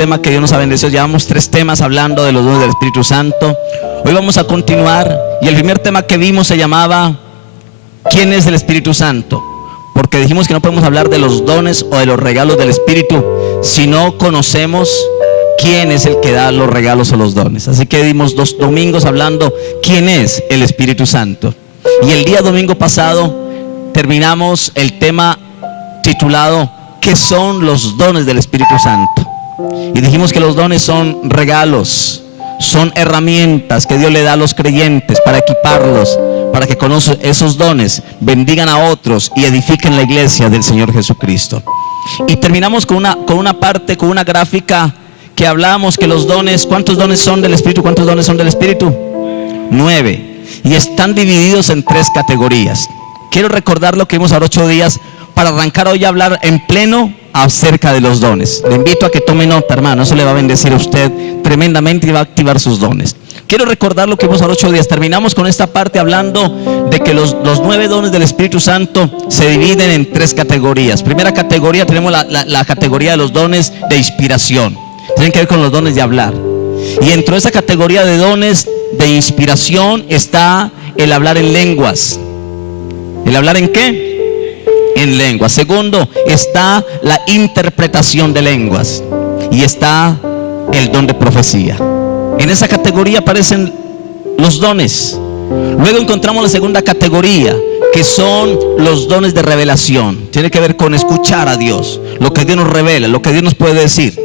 tema que Dios nos ha bendecido. Llevamos 3 temas hablando de los dones del Espíritu Santo. Hoy vamos a continuar y el primer tema que vimos se llamaba ¿quién es el Espíritu Santo? Porque dijimos que no podemos hablar de los dones o de los regalos del Espíritu si no conocemos quién es el que da los regalos o los dones. Así que dimos 2 domingos hablando quién es el Espíritu Santo. Y el día domingo pasado terminamos el tema titulado ¿qué son los dones del Espíritu Santo? Y dijimos que los dones son regalos, son herramientas que Dios le da a los creyentes para equiparlos, para que con esos dones bendigan a otros y edifiquen la iglesia del Señor Jesucristo. Y terminamos con una gráfica que hablábamos que los dones, ¿cuántos dones son del Espíritu? ¿Cuántos dones son del Espíritu? 9. Y están divididos en 3 categorías. Quiero recordar lo que vimos ahora 8 días para arrancar hoy a hablar en pleno acerca de los dones. Le invito a que tome nota, hermano, eso le va a bendecir a usted tremendamente y va a activar sus dones. Quiero recordar lo que vimos ahora 8 días. Terminamos con esta parte hablando de que los 9 dones del Espíritu Santo se dividen en 3 categorías. Primera categoría, tenemos la categoría de los dones de inspiración. Tienen que ver con los dones de hablar. Y dentro de esa categoría de dones de inspiración está el hablar en lenguas. ¿El hablar en qué? En lenguas. Segundo, está la interpretación de lenguas. Y está el don de profecía. En esa categoría aparecen los dones. Luego encontramos la segunda categoría, que son los dones de revelación. Tiene que ver con escuchar a Dios, lo que Dios nos revela, lo que Dios nos puede decir.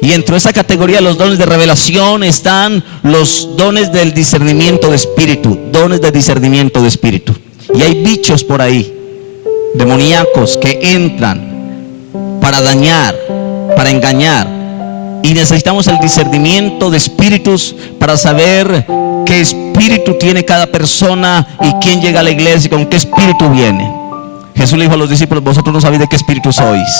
Y dentro de esa categoría de los dones de revelación están los dones del discernimiento de espíritu. Dones de discernimiento de espíritu. Y hay bichos por ahí, demoníacos, que entran para dañar, para engañar. Y necesitamos el discernimiento de espíritus para saber qué espíritu tiene cada persona y quién llega a la iglesia y con qué espíritu viene. Jesús le dijo a los discípulos: vosotros no sabéis de qué espíritu sois,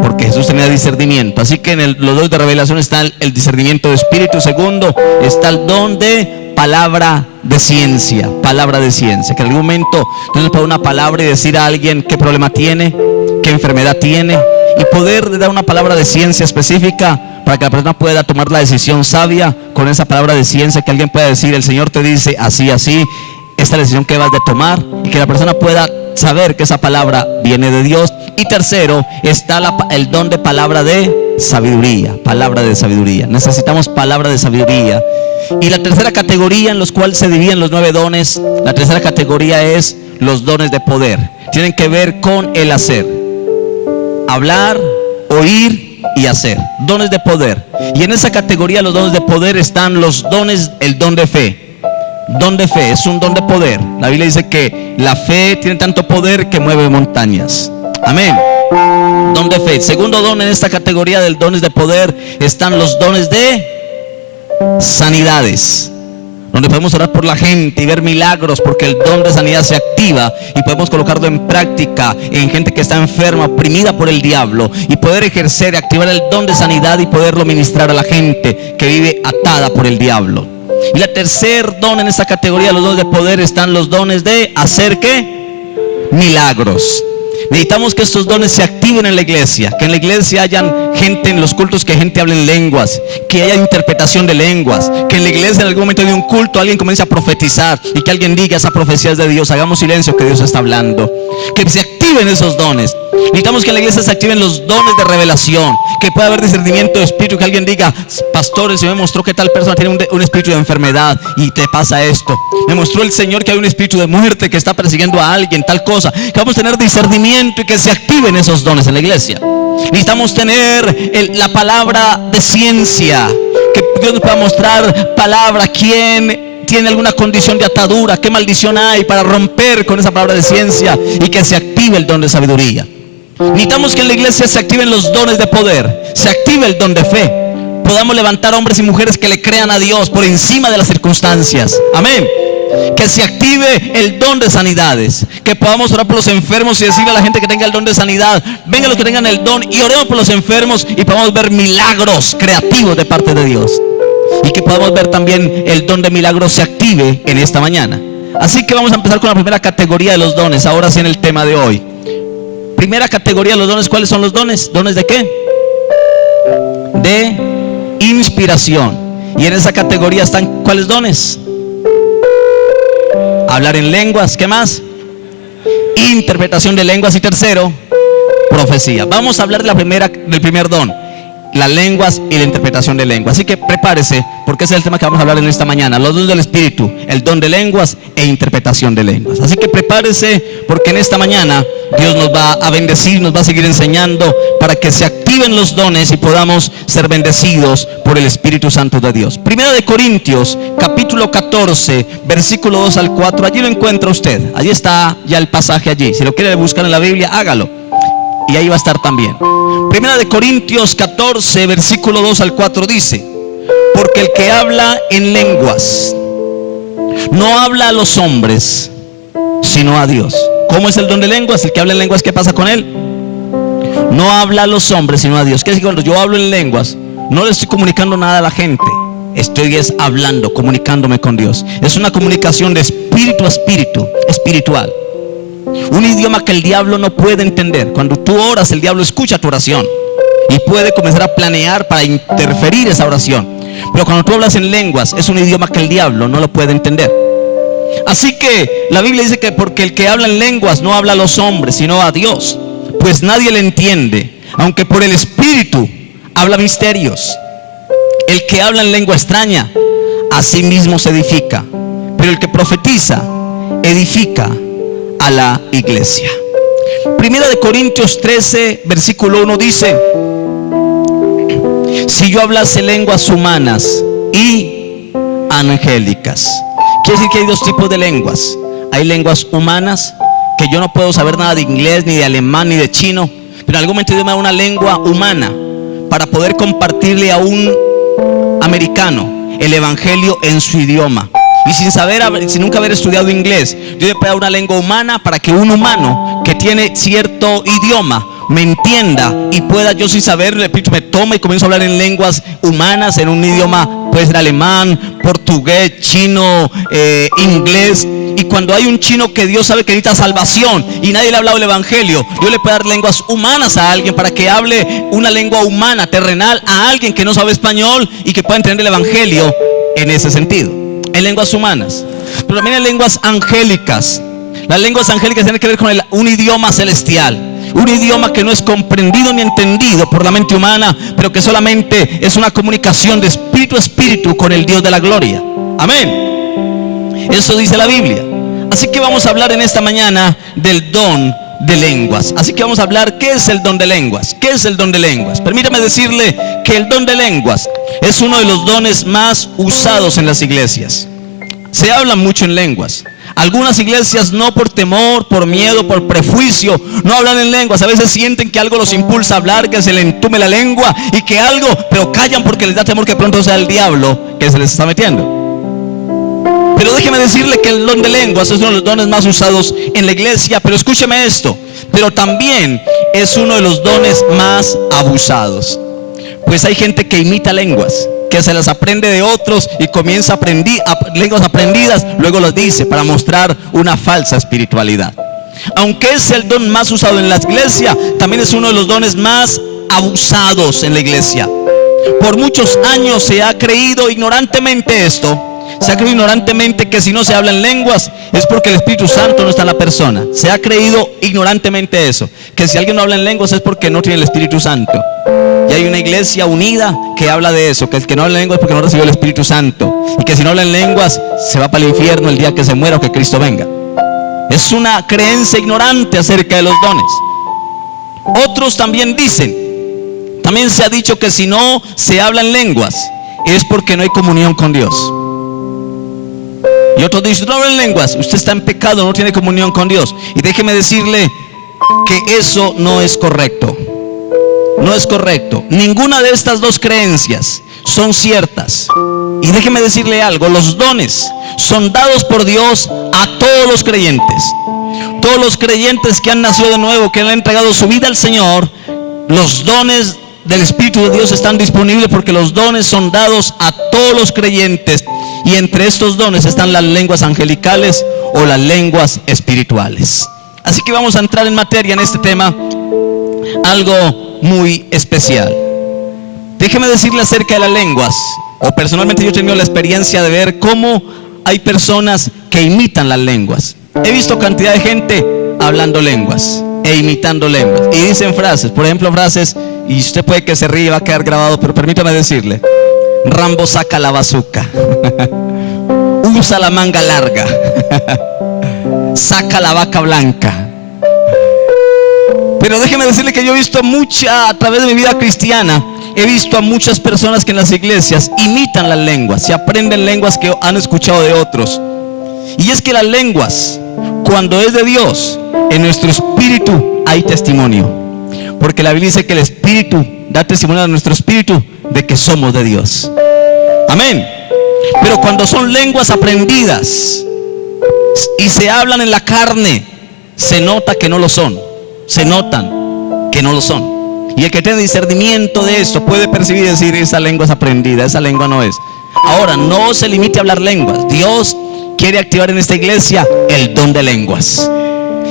porque Jesús tenía discernimiento. Así que en los dones de revelación está el discernimiento de espíritu. Segundo, está el don de palabra de ciencia. Palabra de ciencia, que en algún momento Dios nos puede dar una palabra y decir a alguien qué problema tiene, qué enfermedad tiene, y poder dar una palabra de ciencia específica para que la persona pueda tomar la decisión sabia con esa palabra de ciencia, que alguien pueda decir: el Señor te dice así, así, esta decisión que vas de tomar, y que la persona pueda saber que esa palabra viene de Dios. Y tercero, está el don de palabra de sabiduría. Palabra de sabiduría. Necesitamos palabra de sabiduría. Y la tercera categoría en los cuales se dividen los 9 dones, la tercera categoría es los dones de poder. Tienen que ver con el hacer. Hablar, oír y hacer. Dones de poder. Y en esa categoría, los dones de poder, están los dones, el don de fe. Don de fe, es un don de poder. La Biblia dice que la fe tiene tanto poder que mueve montañas. Amén. Don de fe. Segundo don en esta categoría de dones de poder están los dones de sanidades, donde podemos orar por la gente y ver milagros, porque el don de sanidad se activa y podemos colocarlo en práctica en gente que está enferma, oprimida por el diablo, y poder ejercer, activar el don de sanidad y poderlo ministrar a la gente que vive atada por el diablo. Y la tercer don en esta categoría, los dones de poder, están los dones de hacer ¿qué? Milagros. Necesitamos que estos dones se activen en la iglesia, que en la iglesia hayan gente en los cultos, que gente hable en lenguas, que haya interpretación de lenguas, que en la iglesia en algún momento de un culto alguien comience a profetizar y que alguien diga: esa profecía es de Dios. Hagamos silencio, que Dios está hablando. Que se activen esos dones. Necesitamos que en la iglesia se activen los dones de revelación, que pueda haber discernimiento de espíritu, que alguien diga: pastor, el Señor me mostró que tal persona tiene un espíritu de enfermedad y te pasa esto. Me mostró el Señor que hay un espíritu de muerte que está persiguiendo a alguien, tal cosa. Que vamos a tener discernimiento y que se activen esos dones en la iglesia. Necesitamos tener la palabra de ciencia, que Dios nos pueda mostrar palabra. ¿Quién tiene alguna condición de atadura? ¿Qué maldición hay? Para romper con esa palabra de ciencia y que se active el don de sabiduría. Necesitamos que en la iglesia se activen los dones de poder, se active el don de fe. Podamos levantar hombres y mujeres que le crean a Dios por encima de las circunstancias. Amén. Que se active el don de sanidades, que podamos orar por los enfermos y decirle a la gente que tenga el don de sanidad: vengan los que tengan el don y oremos por los enfermos, y podamos ver milagros creativos de parte de Dios. Y que podamos ver también el don de milagros se active en esta mañana. Así que vamos a empezar con la primera categoría de los dones. Ahora sí, en el tema de hoy. Primera categoría de los dones. ¿Cuáles son los dones? ¿Dones de qué? De inspiración. Y en esa categoría están, ¿cuáles dones? Hablar en lenguas, ¿qué más? Interpretación de lenguas, y tercero, profecía. Vamos a hablar del primer don, las lenguas y la interpretación de lenguas. Así que prepárese, porque ese es el tema que vamos a hablar en esta mañana: los dones del Espíritu, el don de lenguas e interpretación de lenguas. Así que prepárese, porque en esta mañana Dios nos va a bendecir, nos va a seguir enseñando para que se activen los dones y podamos ser bendecidos por el Espíritu Santo de Dios. Primera de Corintios, capítulo 14, versículo 2 al 4. Allí lo encuentra usted. Allí está ya el pasaje allí. Si lo quiere buscar en la Biblia, hágalo. Y ahí va a estar también. Primera de Corintios 14, versículo 2 al 4 dice: porque el que habla en lenguas no habla a los hombres, sino a Dios. ¿Cómo es el don de lenguas? El que habla en lenguas, ¿qué pasa con él? No habla a los hombres, sino a Dios. ¿Qué es que cuando yo hablo en lenguas, no le estoy comunicando nada a la gente? Estoy hablando, comunicándome con Dios. Es una comunicación de espíritu a espíritu, espiritual. Un idioma que el diablo no puede entender. Cuando tú oras, el diablo escucha tu oración y puede comenzar a planear para interferir esa oración. Pero cuando tú hablas en lenguas, es un idioma que el diablo no lo puede entender. Así que la Biblia dice que porque el que habla en lenguas no habla a los hombres, sino a Dios, pues nadie le entiende, aunque por el Espíritu habla misterios. El que habla en lengua extraña, a sí mismo se edifica, pero el que profetiza, edifica a la iglesia. Primera de Corintios 13, versículo 1 dice: si yo hablase lenguas humanas y angélicas. Quiere decir que hay dos tipos de lenguas. Hay lenguas humanas, que yo no puedo saber nada de inglés, ni de alemán, ni de chino, pero en algún momento Dios me da una lengua humana para poder compartirle a un americano el evangelio en su idioma. Y sin nunca haber estudiado inglés, Dios me puede dar una lengua humana para que un humano que tiene cierto idioma me entienda y pueda, yo sin saber, el Espíritu me toma y comienzo a hablar en lenguas humanas, en un idioma, puede ser alemán, portugués, chino, inglés. Y cuando hay un chino que Dios sabe que necesita salvación y nadie le ha hablado el evangelio, Dios le puede dar lenguas humanas a alguien para que hable una lengua humana, terrenal, a alguien que no sabe español y que pueda entender el evangelio en ese sentido. En lenguas humanas, pero también en lenguas angélicas. Las lenguas angélicas tienen que ver con un idioma celestial, un idioma que no es comprendido ni entendido por la mente humana, pero que solamente es una comunicación de espíritu a espíritu con el Dios de la gloria. Amén. Eso dice la Biblia. Así que vamos a hablar en esta mañana del don de lenguas. Así que vamos a hablar, ¿qué es el don de lenguas? ¿Qué es el don de lenguas? Permítame decirle que el don de lenguas es uno de los dones más usados en las iglesias. Se habla mucho en lenguas. Algunas iglesias, no por temor, por miedo, por prejuicio, no hablan en lenguas. A veces sienten que algo los impulsa a hablar, que se le entume la lengua y que algo, pero callan porque les da temor que pronto sea el diablo que se les está metiendo. Pero déjeme decirle que el don de lenguas es uno de los dones más usados en la iglesia. Pero escúcheme esto, pero también es uno de los dones más abusados. Pues hay gente que imita lenguas, que se las aprende de otros y comienza a aprender lenguas aprendidas, luego los dice para mostrar una falsa espiritualidad. Aunque es el don más usado en la iglesia, también es uno de los dones más abusados en la iglesia. Por muchos años se ha creído ignorantemente esto. Se ha creído ignorantemente que si no se habla en lenguas es porque el Espíritu Santo no está en la persona. Se ha creído ignorantemente eso, que si alguien no habla en lenguas es porque no tiene el Espíritu Santo. Y hay una iglesia unida que habla de eso, que el que no habla en lenguas es porque no recibió el Espíritu Santo, y que si no habla en lenguas se va para el infierno el día que se muera o que Cristo venga. Es una creencia ignorante acerca de los dones. Otros también dicen, también se ha dicho que si no se habla en lenguas es porque no hay comunión con Dios. Y otros dicen, no habla en lenguas, usted está en pecado, no tiene comunión con Dios. Y déjeme decirle que eso no es correcto. No es correcto. Ninguna de estas dos creencias son ciertas. Y déjeme decirle algo, los dones son dados por Dios a todos los creyentes. Todos los creyentes que han nacido de nuevo, que han entregado su vida al Señor, los dones del Espíritu de Dios están disponibles porque los dones son dados a todos los creyentes. Y entre estos dones están las lenguas angelicales o las lenguas espirituales. Así que vamos a entrar en materia en este tema, algo muy especial. Déjeme decirle acerca de las lenguas, o personalmente yo he tenido la experiencia de ver cómo hay personas que imitan las lenguas. He visto cantidad de gente hablando lenguas e imitando lenguas, y dicen frases, por ejemplo frases, y usted puede que se ríe y va a quedar grabado, pero permítame decirle: Rambo saca la bazuca, usa la manga larga, saca la vaca blanca. Pero déjeme decirle que yo he visto a través de mi vida cristiana, he visto a muchas personas que en las iglesias imitan las lenguas, se aprenden lenguas que han escuchado de otros. Y es que las lenguas, cuando es de Dios, en nuestro espíritu hay testimonio, porque la Biblia dice que el espíritu da testimonio a nuestro espíritu de que somos de Dios. Amén. Pero cuando son lenguas aprendidas y se hablan en la carne, se nota que no lo son, se notan que no lo son. Y el que tiene discernimiento de esto puede percibir y decir: esa lengua es aprendida, esa lengua no es. Ahora, no se limite a hablar lenguas. Dios quiere activar en esta iglesia el don de lenguas.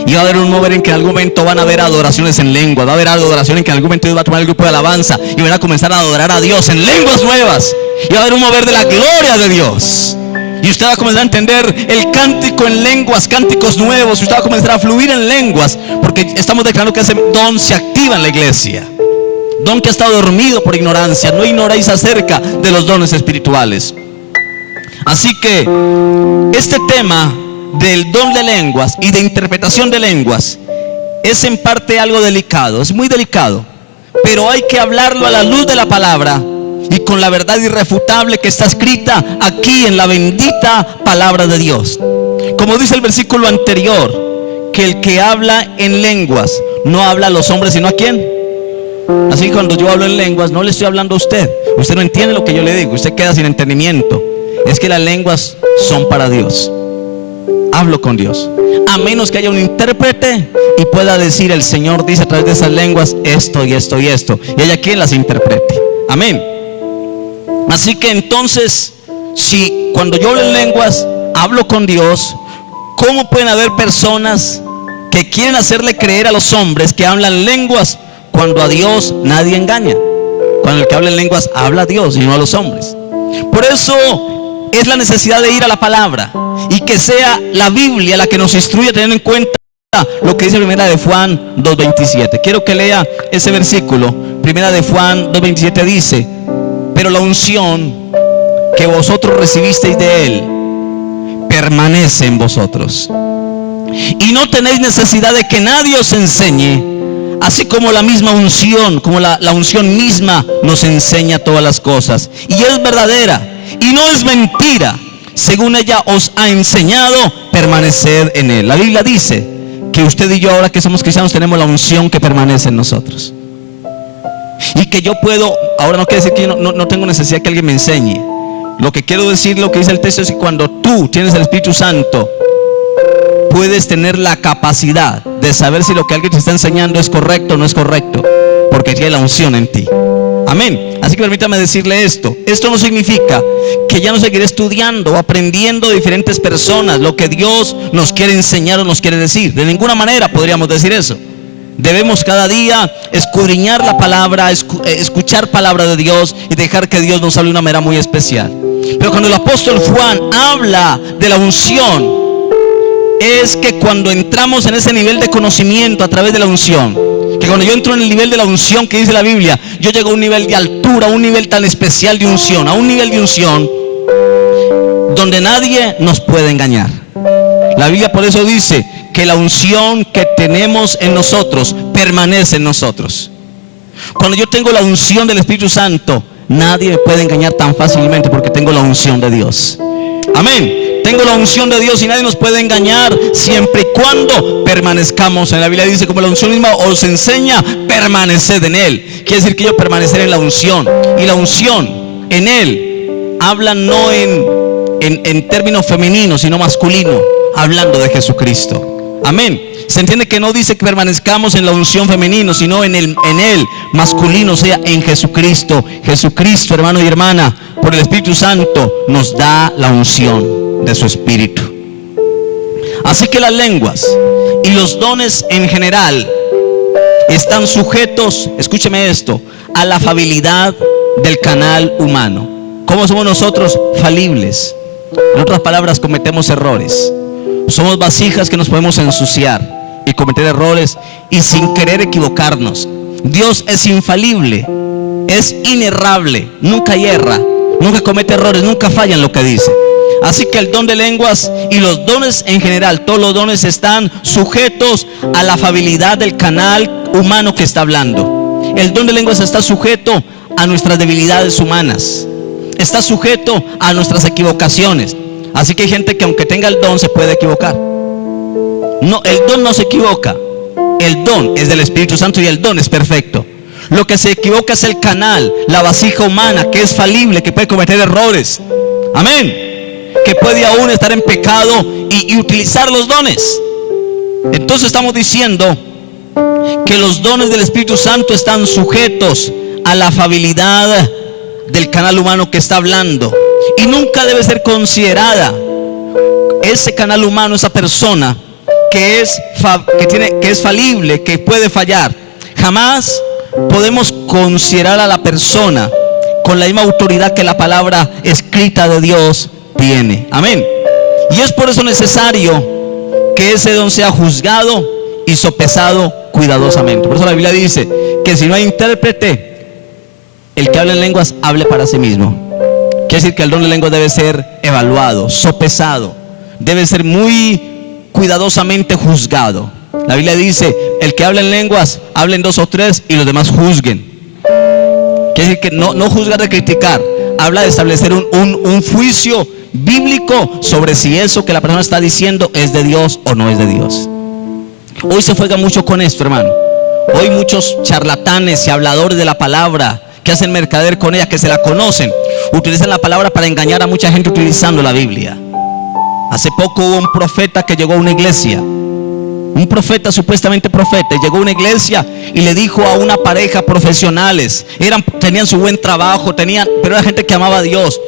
Y va a haber un mover en que en algún momento van a haber adoraciones en lenguas. Va a haber adoración en que en algún momento Dios va a tomar el grupo de alabanza y van a comenzar a adorar a Dios en lenguas nuevas. Y va a haber un mover de la gloria de Dios. Y usted va a comenzar a entender el cántico en lenguas, cánticos nuevos. Y usted va a comenzar a fluir en lenguas, porque estamos declarando que ese don se activa en la iglesia. Don que ha estado dormido por ignorancia. No ignoréis acerca de los dones espirituales. Así que este tema del don de lenguas y de interpretación de lenguas es en parte algo delicado, es muy delicado, pero hay que hablarlo a la luz de la palabra y con la verdad irrefutable que está escrita aquí en la bendita palabra de Dios. Como dice el versículo anterior, que el que habla en lenguas no habla a los hombres sino a ¿quién? Así que cuando yo hablo en lenguas no le estoy hablando a usted. Usted no entiende lo que yo le digo, usted queda sin entendimiento. Es que las lenguas son para Dios. Hablo con Dios, a menos que haya un intérprete y pueda decir: el Señor dice a través de esas lenguas esto y esto y esto, y haya quien las interprete. Amén. Así que entonces, si cuando yo hablo en lenguas hablo con Dios, ¿cómo pueden haber personas que quieren hacerle creer a los hombres que hablan lenguas cuando a Dios nadie engaña? Cuando el que habla en lenguas habla a Dios y no a los hombres. Por eso es la necesidad de ir a la palabra y que sea la Biblia la que nos instruya, teniendo en cuenta lo que dice Primera de Juan 2:27. Quiero que lea ese versículo. Primera de Juan 2:27 dice: pero la unción que vosotros recibisteis de Él permanece en vosotros, y no tenéis necesidad de que nadie os enseñe, así como la misma unción, como la unción misma nos enseña todas las cosas, y es verdadera y no es mentira. Según ella os ha enseñado, permaneced en Él. La Biblia dice que usted y yo, ahora que somos cristianos, tenemos la unción que permanece en nosotros. Y que yo puedo, ahora no quiere decir que yo no tengo necesidad que alguien me enseñe. Lo que quiero decir, lo que dice el texto, es que cuando tú tienes el Espíritu Santo, puedes tener la capacidad de saber si lo que alguien te está enseñando es correcto o no es correcto, porque tiene la unción en ti. Amén. Así que permítame decirle esto. Esto no significa que ya no seguiré estudiando o aprendiendo de diferentes personas lo que Dios nos quiere enseñar o nos quiere decir. De ninguna manera podríamos decir eso. Debemos cada día escudriñar la palabra, escuchar palabra de Dios y dejar que Dios nos hable de una manera muy especial. Pero cuando el apóstol Juan habla de la unción, es que cuando entramos en ese nivel de conocimiento a través de la unción, que cuando yo entro en el nivel de la unción que dice la Biblia, yo llego a un nivel de altura, a un nivel tan especial de unción, a un nivel de unción donde nadie nos puede engañar. La Biblia por eso dice que la unción que tenemos en nosotros permanece en nosotros. Cuando yo tengo la unción del Espíritu Santo, nadie me puede engañar tan fácilmente, porque tengo la unción de Dios. Amén. Tengo la unción de Dios y nadie nos puede engañar siempre y cuando permanezcamos. En la Biblia dice, como la unción misma os enseña, permaneced en Él. Quiere decir que yo permanecer en la unción. Y la unción en Él habla no en términos femeninos, sino masculino, hablando de Jesucristo. Amén. Se entiende que no dice que permanezcamos en la unción femenino, sino en Él masculino, o sea, en Jesucristo. Jesucristo, hermano y hermana, por el Espíritu Santo nos da la unción de su Espíritu. Así que las lenguas y los dones en general están sujetos, escúcheme esto, a la afabilidad del canal humano. ¿Cómo somos nosotros? Falibles. En otras palabras, cometemos errores. Somos vasijas que nos podemos ensuciar y cometer errores y sin querer equivocarnos. Dios es infalible, es inerrable, nunca hierra, nunca comete errores, nunca falla en lo que dice. Así que el don de lenguas y los dones en general, todos los dones están sujetos a la afabilidad del canal humano que está hablando. El don de lenguas está sujeto a nuestras debilidades humanas, está sujeto a nuestras equivocaciones. Así que hay gente que aunque tenga el don se puede equivocar. No, el don no se equivoca. El don es del Espíritu Santo y el don es perfecto. Lo que se equivoca es el canal, la vasija humana, que es falible, que puede cometer errores. Amén. Que puede aún estar en pecado y utilizar los dones. Entonces estamos diciendo que los dones del Espíritu Santo están sujetos a la afabilidad del canal humano que está hablando. Y nunca debe ser considerada ese canal humano, esa persona que es falible, que puede fallar. Jamás podemos considerar a la persona con la misma autoridad que la palabra escrita de Dios tiene. Amén. Y es por eso necesario que ese don sea juzgado y sopesado cuidadosamente. Por eso la Biblia dice que si no hay intérprete, el que habla en lenguas hable para sí mismo. Quiere decir que el don de lenguas debe ser evaluado, sopesado, debe ser muy cuidadosamente juzgado. La Biblia dice: el que habla en lenguas, hablen 2 o 3 y los demás juzguen. Quiere decir que no juzgar de criticar, habla de establecer un juicio bíblico sobre si eso que la persona está diciendo es de Dios o no es de Dios. Hoy se juega mucho con esto, hermano. Hoy muchos charlatanes y habladores de la palabra que hacen mercader con ella, que se la conocen, utilizan la palabra para engañar a mucha gente utilizando la Biblia. Hace poco hubo un profeta que llegó a una iglesia, un profeta, supuestamente profeta, y llegó a una iglesia y le dijo a una pareja profesionales, tenían su buen trabajo, pero era gente que amaba a Dios.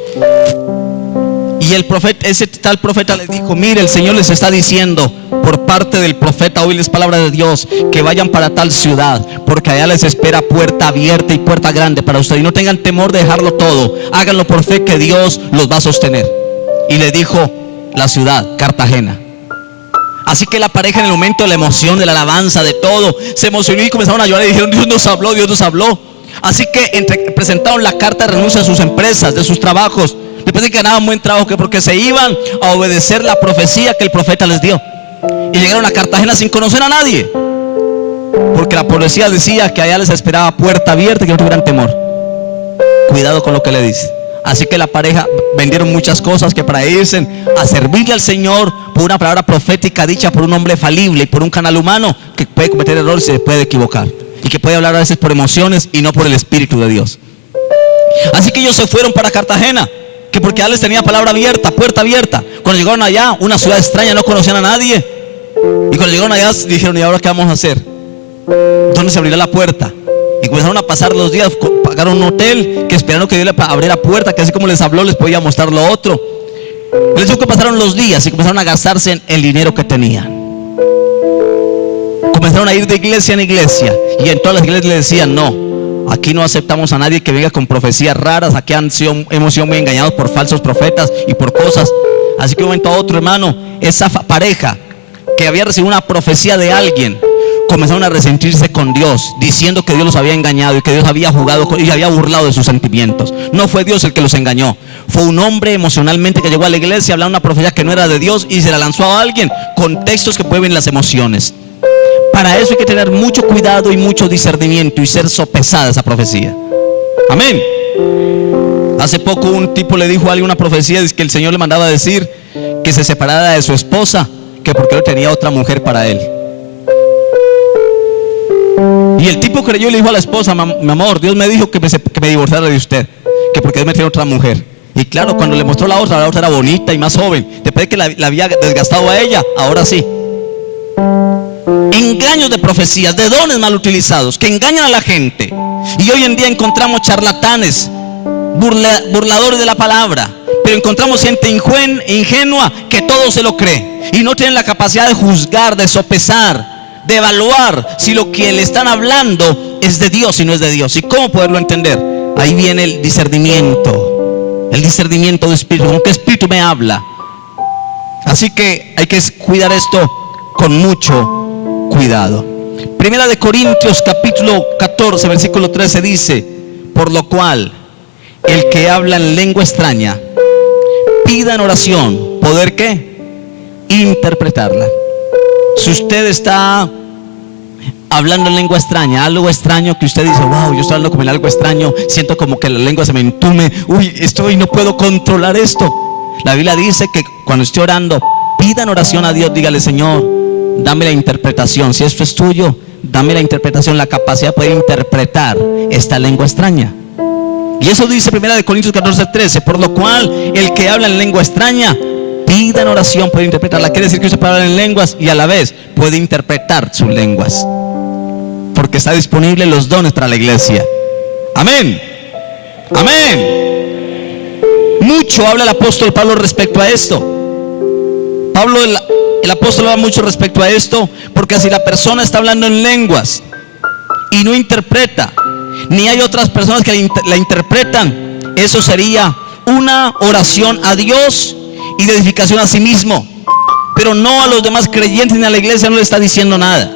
Y el profeta, ese tal profeta les dijo: mire, el Señor les está diciendo por parte del profeta, hoy les palabra de Dios, que vayan para tal ciudad, porque allá les espera puerta abierta y puerta grande para ustedes. Y no tengan temor de dejarlo todo, háganlo por fe que Dios los va a sostener. Y le dijo la ciudad: Cartagena. Así que la pareja, en el momento de la emoción, de la alabanza, de todo, se emocionó y comenzaron a llorar y dijeron: Dios nos habló, Dios nos habló. Así que presentaron la carta de renuncia a sus empresas, de sus trabajos, después de que ganaban buen trabajo, que porque se iban a obedecer la profecía que el profeta les dio. Y llegaron a Cartagena sin conocer a nadie, porque la profecía decía que allá les esperaba puerta abierta y que no tuvieran temor. Cuidado con lo que le dice. Así que la pareja vendieron muchas cosas que para irse a servirle al Señor por una palabra profética dicha por un hombre falible y por un canal humano que puede cometer errores y se puede equivocar, y que puede hablar a veces por emociones y no por el Espíritu de Dios. Así que ellos se fueron para Cartagena, que porque ya les tenía palabra abierta, puerta abierta. Cuando llegaron allá, una ciudad extraña, no conocían a nadie, y cuando llegaron allá dijeron: ¿y ahora qué vamos a hacer? ¿Dónde se abrirá la puerta? Y comenzaron a pasar los días, pagaron un hotel, que esperaron que Dios les abriera puerta, que así como les habló les podía mostrar lo otro. Les dijo que pasaron los días y comenzaron a gastarse en el dinero que tenían. Comenzaron a ir de iglesia en iglesia, y en todas las iglesias les decían: no, aquí no aceptamos a nadie que venga con profecías raras, aquí hemos sido muy engañados por falsos profetas y por cosas. Así que de un momento a otro, hermano, esa pareja que había recibido una profecía de alguien, comenzaron a resentirse con Dios, diciendo que Dios los había engañado y que Dios había jugado y había burlado de sus sentimientos. No fue Dios el que los engañó, fue un hombre emocionalmente que llegó a la iglesia, hablando una profecía que no era de Dios y se la lanzó a alguien con textos que mueven las emociones. Para eso hay que tener mucho cuidado y mucho discernimiento y ser sopesada esa profecía. Amén. Hace poco un tipo le dijo a alguien una profecía, que el Señor le mandaba a decir que se separara de su esposa, que porque él tenía otra mujer para él. Y el tipo creyó y le dijo a la esposa: mi amor, Dios me dijo que me divorciara de usted, que porque Dios me tiene otra mujer. Y claro, cuando le mostró la otra era bonita y más joven. Después de que la había desgastado a ella, ahora sí. Engaños de profecías, de dones mal utilizados, que engañan a la gente. Y hoy en día encontramos charlatanes, burladores de la palabra, pero encontramos gente ingenua que todo se lo cree y no tienen la capacidad de juzgar, de sopesar, de evaluar si lo que le están hablando es de Dios y no es de Dios. ¿Y cómo poderlo entender? ahí viene el discernimiento de espíritu. ¿Con qué espíritu me habla? Así que hay que cuidar esto con mucho cuidado. Primera de Corintios capítulo 14 versículo 13 dice: por lo cual el que habla en lengua extraña pida en oración poder ¿qué? Interpretarla. Si usted está hablando en lengua extraña, algo extraño que usted dice: wow, yo estoy hablando como en algo extraño, siento como que la lengua se me entume, no puedo controlar esto. La Biblia dice que cuando esté orando, pida en oración a Dios, dígale: Señor, dame la interpretación. Si esto es tuyo, dame la interpretación, la capacidad de poder interpretar esta lengua extraña. Y eso dice 1 Corintios 14:13: por lo cual el que habla en lengua extraña pida en oración poder interpretarla. Quiere decir que usted puede hablar en lenguas y a la vez puede interpretar sus lenguas, porque está disponible los dones para la iglesia. Amén. Amén. Mucho habla el apóstol Pablo respecto a esto. Pablo, el apóstol, habla mucho respecto a esto, porque si la persona está hablando en lenguas y no interpreta, ni hay otras personas que la interpretan, eso sería una oración a Dios y de edificación a sí mismo, pero no a los demás creyentes ni a la iglesia. No le está diciendo nada.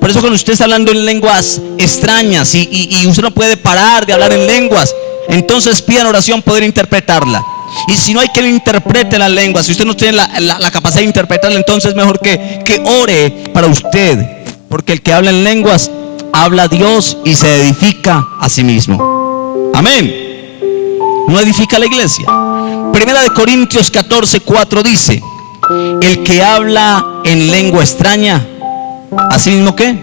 Por eso cuando usted está hablando en lenguas extrañas y usted no puede parar de hablar en lenguas, entonces pida en oración poder interpretarla. Y si no hay quien interprete la lengua, si usted no tiene la capacidad de interpretarla, entonces mejor que ore para usted, porque el que habla en lenguas habla a Dios y se edifica a sí mismo. Amén. No edifica a la iglesia. Primera de Corintios 14:4 dice: el que habla en lengua extraña, ¿así mismo qué?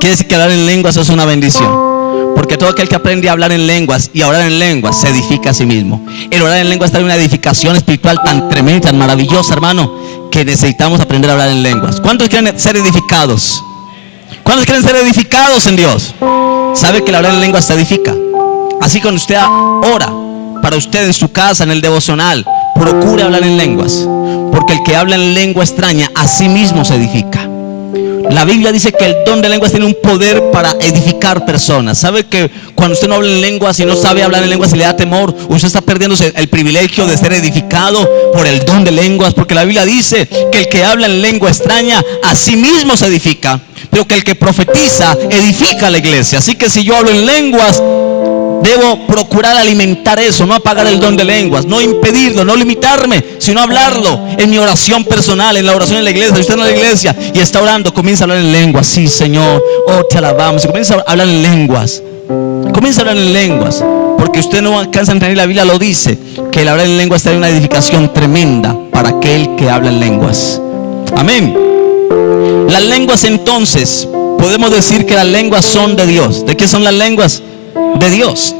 Quiere decir que hablar en lenguas es una bendición, porque todo aquel que aprende a hablar en lenguas y a orar en lenguas se edifica a sí mismo. El orar en lenguas trae una edificación espiritual tan tremenda, tan maravillosa, hermano, que necesitamos aprender a hablar en lenguas. ¿Cuántos quieren ser edificados? ¿Cuántos quieren ser edificados en Dios? ¿Sabe que el hablar en lenguas se edifica? Así cuando usted ora para usted en su casa, en el devocional, procure hablar en lenguas, porque el que habla en lengua extraña a sí mismo se edifica. La Biblia dice que el don de lenguas tiene un poder para edificar personas. ¿Sabe que cuando usted no habla en lenguas y no sabe hablar en lenguas y le da temor, usted está perdiéndose el privilegio de ser edificado por el don de lenguas? Porque la Biblia dice que el que habla en lengua extraña a sí mismo se edifica, pero que el que profetiza edifica a la iglesia. Así que si yo hablo en lenguas, debo procurar alimentar eso, no apagar el don de lenguas, no impedirlo, no limitarme, sino hablarlo en mi oración personal, en la oración en la iglesia. Si usted en la iglesia y está orando, comienza a hablar en lenguas. Sí, Señor, oh, te alabamos. Y comienza a hablar en lenguas. Comienza a hablar en lenguas, porque usted no alcanza a entender. La Biblia lo dice, que el hablar en lenguas trae una edificación tremenda para aquel que habla en lenguas. Amén. Las lenguas, entonces, podemos decir que las lenguas son de Dios. ¿De qué son las lenguas? De Dios.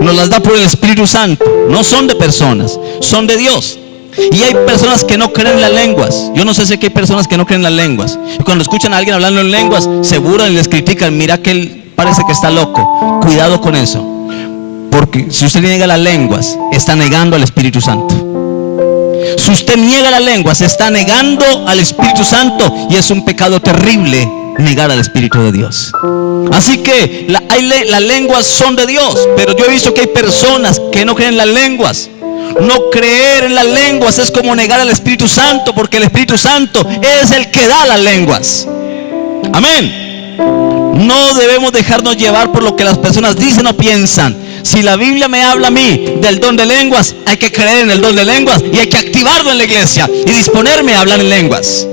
Nos las da por el Espíritu Santo. No son de personas, son de Dios. Y hay personas que no creen en las lenguas. Yo no sé si hay personas que no creen en las lenguas, y cuando escuchan a alguien hablando en lenguas, se burlan y les critican: mira que él parece que está loco. Cuidado con eso, porque si usted niega las lenguas, está negando al Espíritu Santo. Si usted niega las lenguas, está negando al Espíritu Santo, y es un pecado terrible negar al Espíritu de Dios. Así que las lenguas son de Dios, pero yo he visto que hay personas que no creen en las lenguas. No creer en las lenguas es como negar al Espíritu Santo, porque el Espíritu Santo es el que da las lenguas. Amén. No debemos dejarnos llevar por lo que las personas dicen o piensan. Si la Biblia me habla a mí del don de lenguas, hay que creer en el don de lenguas y hay que activarlo en la iglesia y disponerme a hablar en lenguas.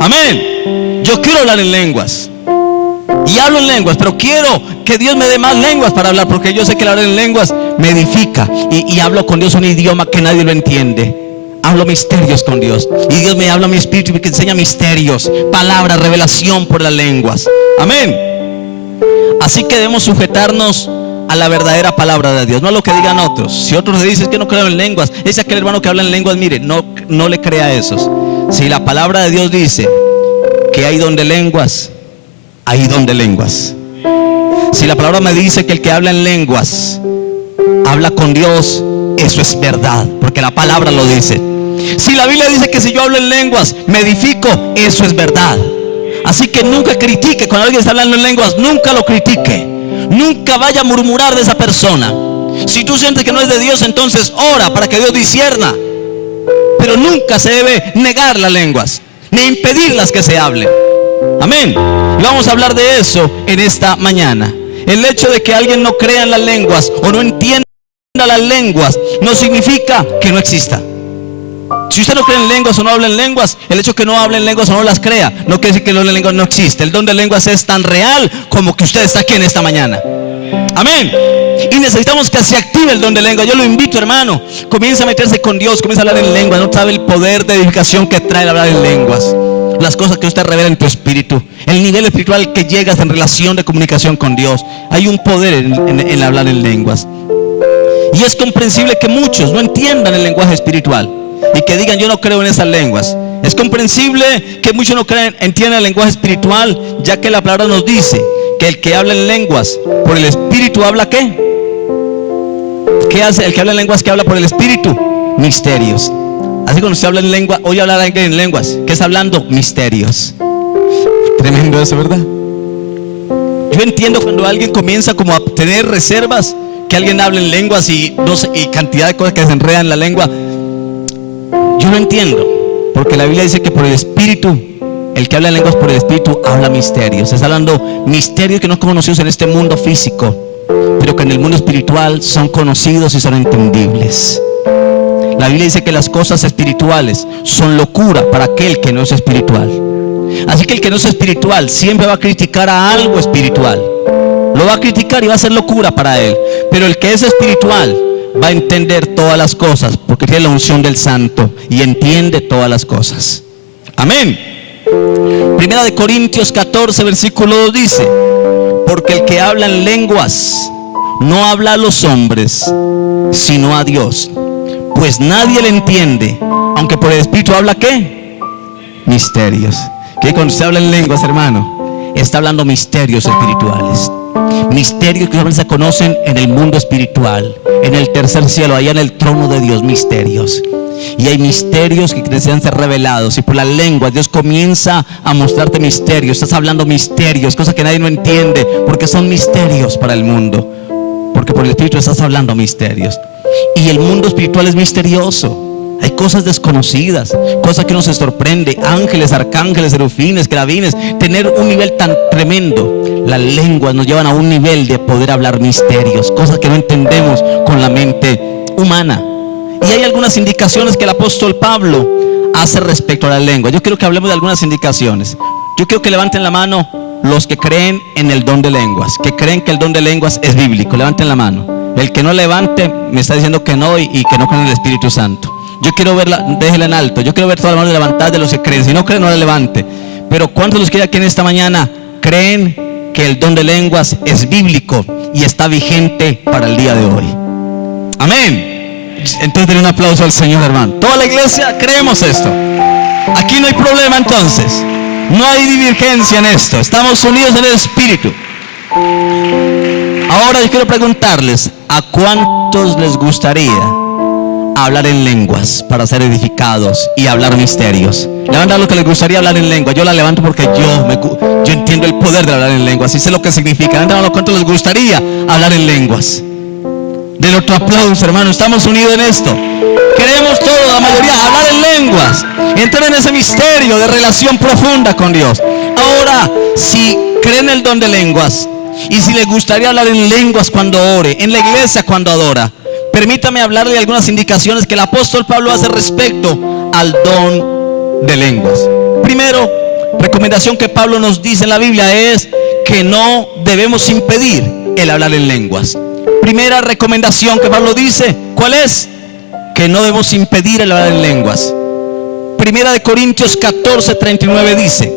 Amén. Yo quiero hablar en lenguas y hablo en lenguas, pero quiero que Dios me dé más lenguas para hablar, porque yo sé que el hablar en lenguas me edifica, y hablo con Dios un idioma que nadie lo entiende. Hablo misterios con Dios, y Dios me habla a mi espíritu y me enseña misterios, palabras, revelación por las lenguas. Amén. Así que debemos sujetarnos a la verdadera palabra de Dios, no a lo que digan otros. Si otros le dicen que no creo en lenguas, ese aquel hermano que habla en lenguas, mire, no le crea a esos. Si la palabra de Dios dice que hay don de lenguas, hay don de lenguas. Si la palabra me dice que el que habla en lenguas habla con Dios, eso es verdad, porque la palabra lo dice. Si la Biblia dice que si yo hablo en lenguas me edifico, eso es verdad. Así que nunca critique cuando alguien está hablando en lenguas, nunca lo critique. Nunca vaya a murmurar de esa persona. Si tú sientes que no es de Dios, entonces ora para que Dios discierna. Pero nunca se debe negar las lenguas, ni impedirlas que se hablen. Amén. Y vamos a hablar de eso en esta mañana. El hecho de que alguien no crea en las lenguas o no entienda las lenguas no significa que no exista. Si usted no cree en lenguas o no habla en lenguas, el hecho de que no hable en lenguas o no las crea no quiere decir que el don de lenguas no existe. El don de lenguas es tan real como que usted está aquí en esta mañana. Amén. Y necesitamos que se active el don de lengua. Yo lo invito, hermano, comienza a meterse con Dios, comienza a hablar en lengua. No sabe el poder de edificación que trae el hablar en lenguas. Las cosas que usted revela en tu espíritu, el nivel espiritual que llegas en relación de comunicación con Dios. Hay un poder en hablar en lenguas. Y es comprensible que muchos no entiendan el lenguaje espiritual y que digan: yo no creo en esas lenguas. Es comprensible que muchos no entiendan el lenguaje espiritual, ya que la palabra nos dice que el que habla en lenguas por el espíritu habla ¿qué? ¿Qué hace el que habla en lenguas? Que habla por el espíritu, misterios. Así cuando se habla en lengua, hoy hablar alguien en lenguas, ¿qué está hablando? Misterios. Tremendo eso, ¿verdad? Yo entiendo cuando alguien comienza como a tener reservas, que alguien hable en lenguas y cantidad de cosas que se enredan en la lengua. Yo lo entiendo, porque la Biblia dice que por el espíritu, el que habla en lenguas por el espíritu habla misterios. Está hablando misterios que no conocidos en este mundo físico, pero que en el mundo espiritual son conocidos y son entendibles. La Biblia dice que las cosas espirituales son locura para aquel que no es espiritual. Así que el que no es espiritual siempre va a criticar a algo espiritual. Lo va a criticar y va a ser locura para él. Pero el que es espiritual va a entender todas las cosas, porque tiene la unción del Santo y entiende todas las cosas. Amén. Primera de Corintios 14 versículo 2 dice: porque el que habla en lenguas no habla a los hombres, sino a Dios, pues nadie le entiende, aunque por el espíritu habla ¿qué? Misterios. Que cuando se habla en lenguas, hermano, está hablando misterios espirituales. Misterios que solamente se conocen en el mundo espiritual, en el tercer cielo, allá en el trono de Dios. Misterios. Y hay misterios que desean ser revelados, y por la lengua Dios comienza a mostrarte misterios. Estás hablando misterios, cosas que nadie no entiende, porque son misterios para el mundo, porque por el espíritu estás hablando misterios. Y el mundo espiritual es misterioso. Hay cosas desconocidas, cosas que uno se sorprende. Ángeles, arcángeles, serafines, querubines. Tener un nivel tan tremendo. Las lenguas nos llevan a un nivel de poder hablar misterios, cosas que no entendemos con la mente humana. Y hay algunas indicaciones que el apóstol Pablo hace respecto a la lengua. Yo quiero que hablemos de algunas indicaciones. Yo quiero que levanten la mano los que creen en el don de lenguas, que creen que el don de lenguas es bíblico. Levanten la mano. El que no levante me está diciendo que no y que no creen en el Espíritu Santo. Yo quiero verla, déjela en alto. Yo quiero ver todas las manos levantadas de los que creen. Si no creen, no la levante. Pero ¿cuántos de los que hay aquí en esta mañana creen que el don de lenguas es bíblico y está vigente para el día de hoy? Amén. Entonces denle un aplauso al Señor, hermano. Toda la iglesia creemos esto. Aquí no hay problema entonces. No hay divergencia en esto. Estamos unidos en el Espíritu. Ahora yo quiero preguntarles: ¿a cuántos les gustaría hablar en lenguas para ser edificados y hablar misterios? Levanta lo que les gustaría hablar en lengua. Yo la levanto porque yo entiendo el poder de hablar en lenguas y sé lo que significa. Levanta lo cuánto les gustaría hablar en lenguas. Den otro aplauso, hermano. Estamos unidos en esto. Queremos todos, la mayoría, hablar en lenguas, entrar en ese misterio de relación profunda con Dios. Ahora, si creen el don de lenguas y si les gustaría hablar en lenguas cuando ore, en la iglesia cuando adora, permítame hablarle de algunas indicaciones que el apóstol Pablo hace respecto al don de lenguas. Primero, recomendación que Pablo nos dice en la Biblia es que no debemos impedir el hablar en lenguas. Primera recomendación que Pablo dice, ¿cuál es? Que no debemos impedir el hablar en lenguas. Primera de Corintios 14:39 dice: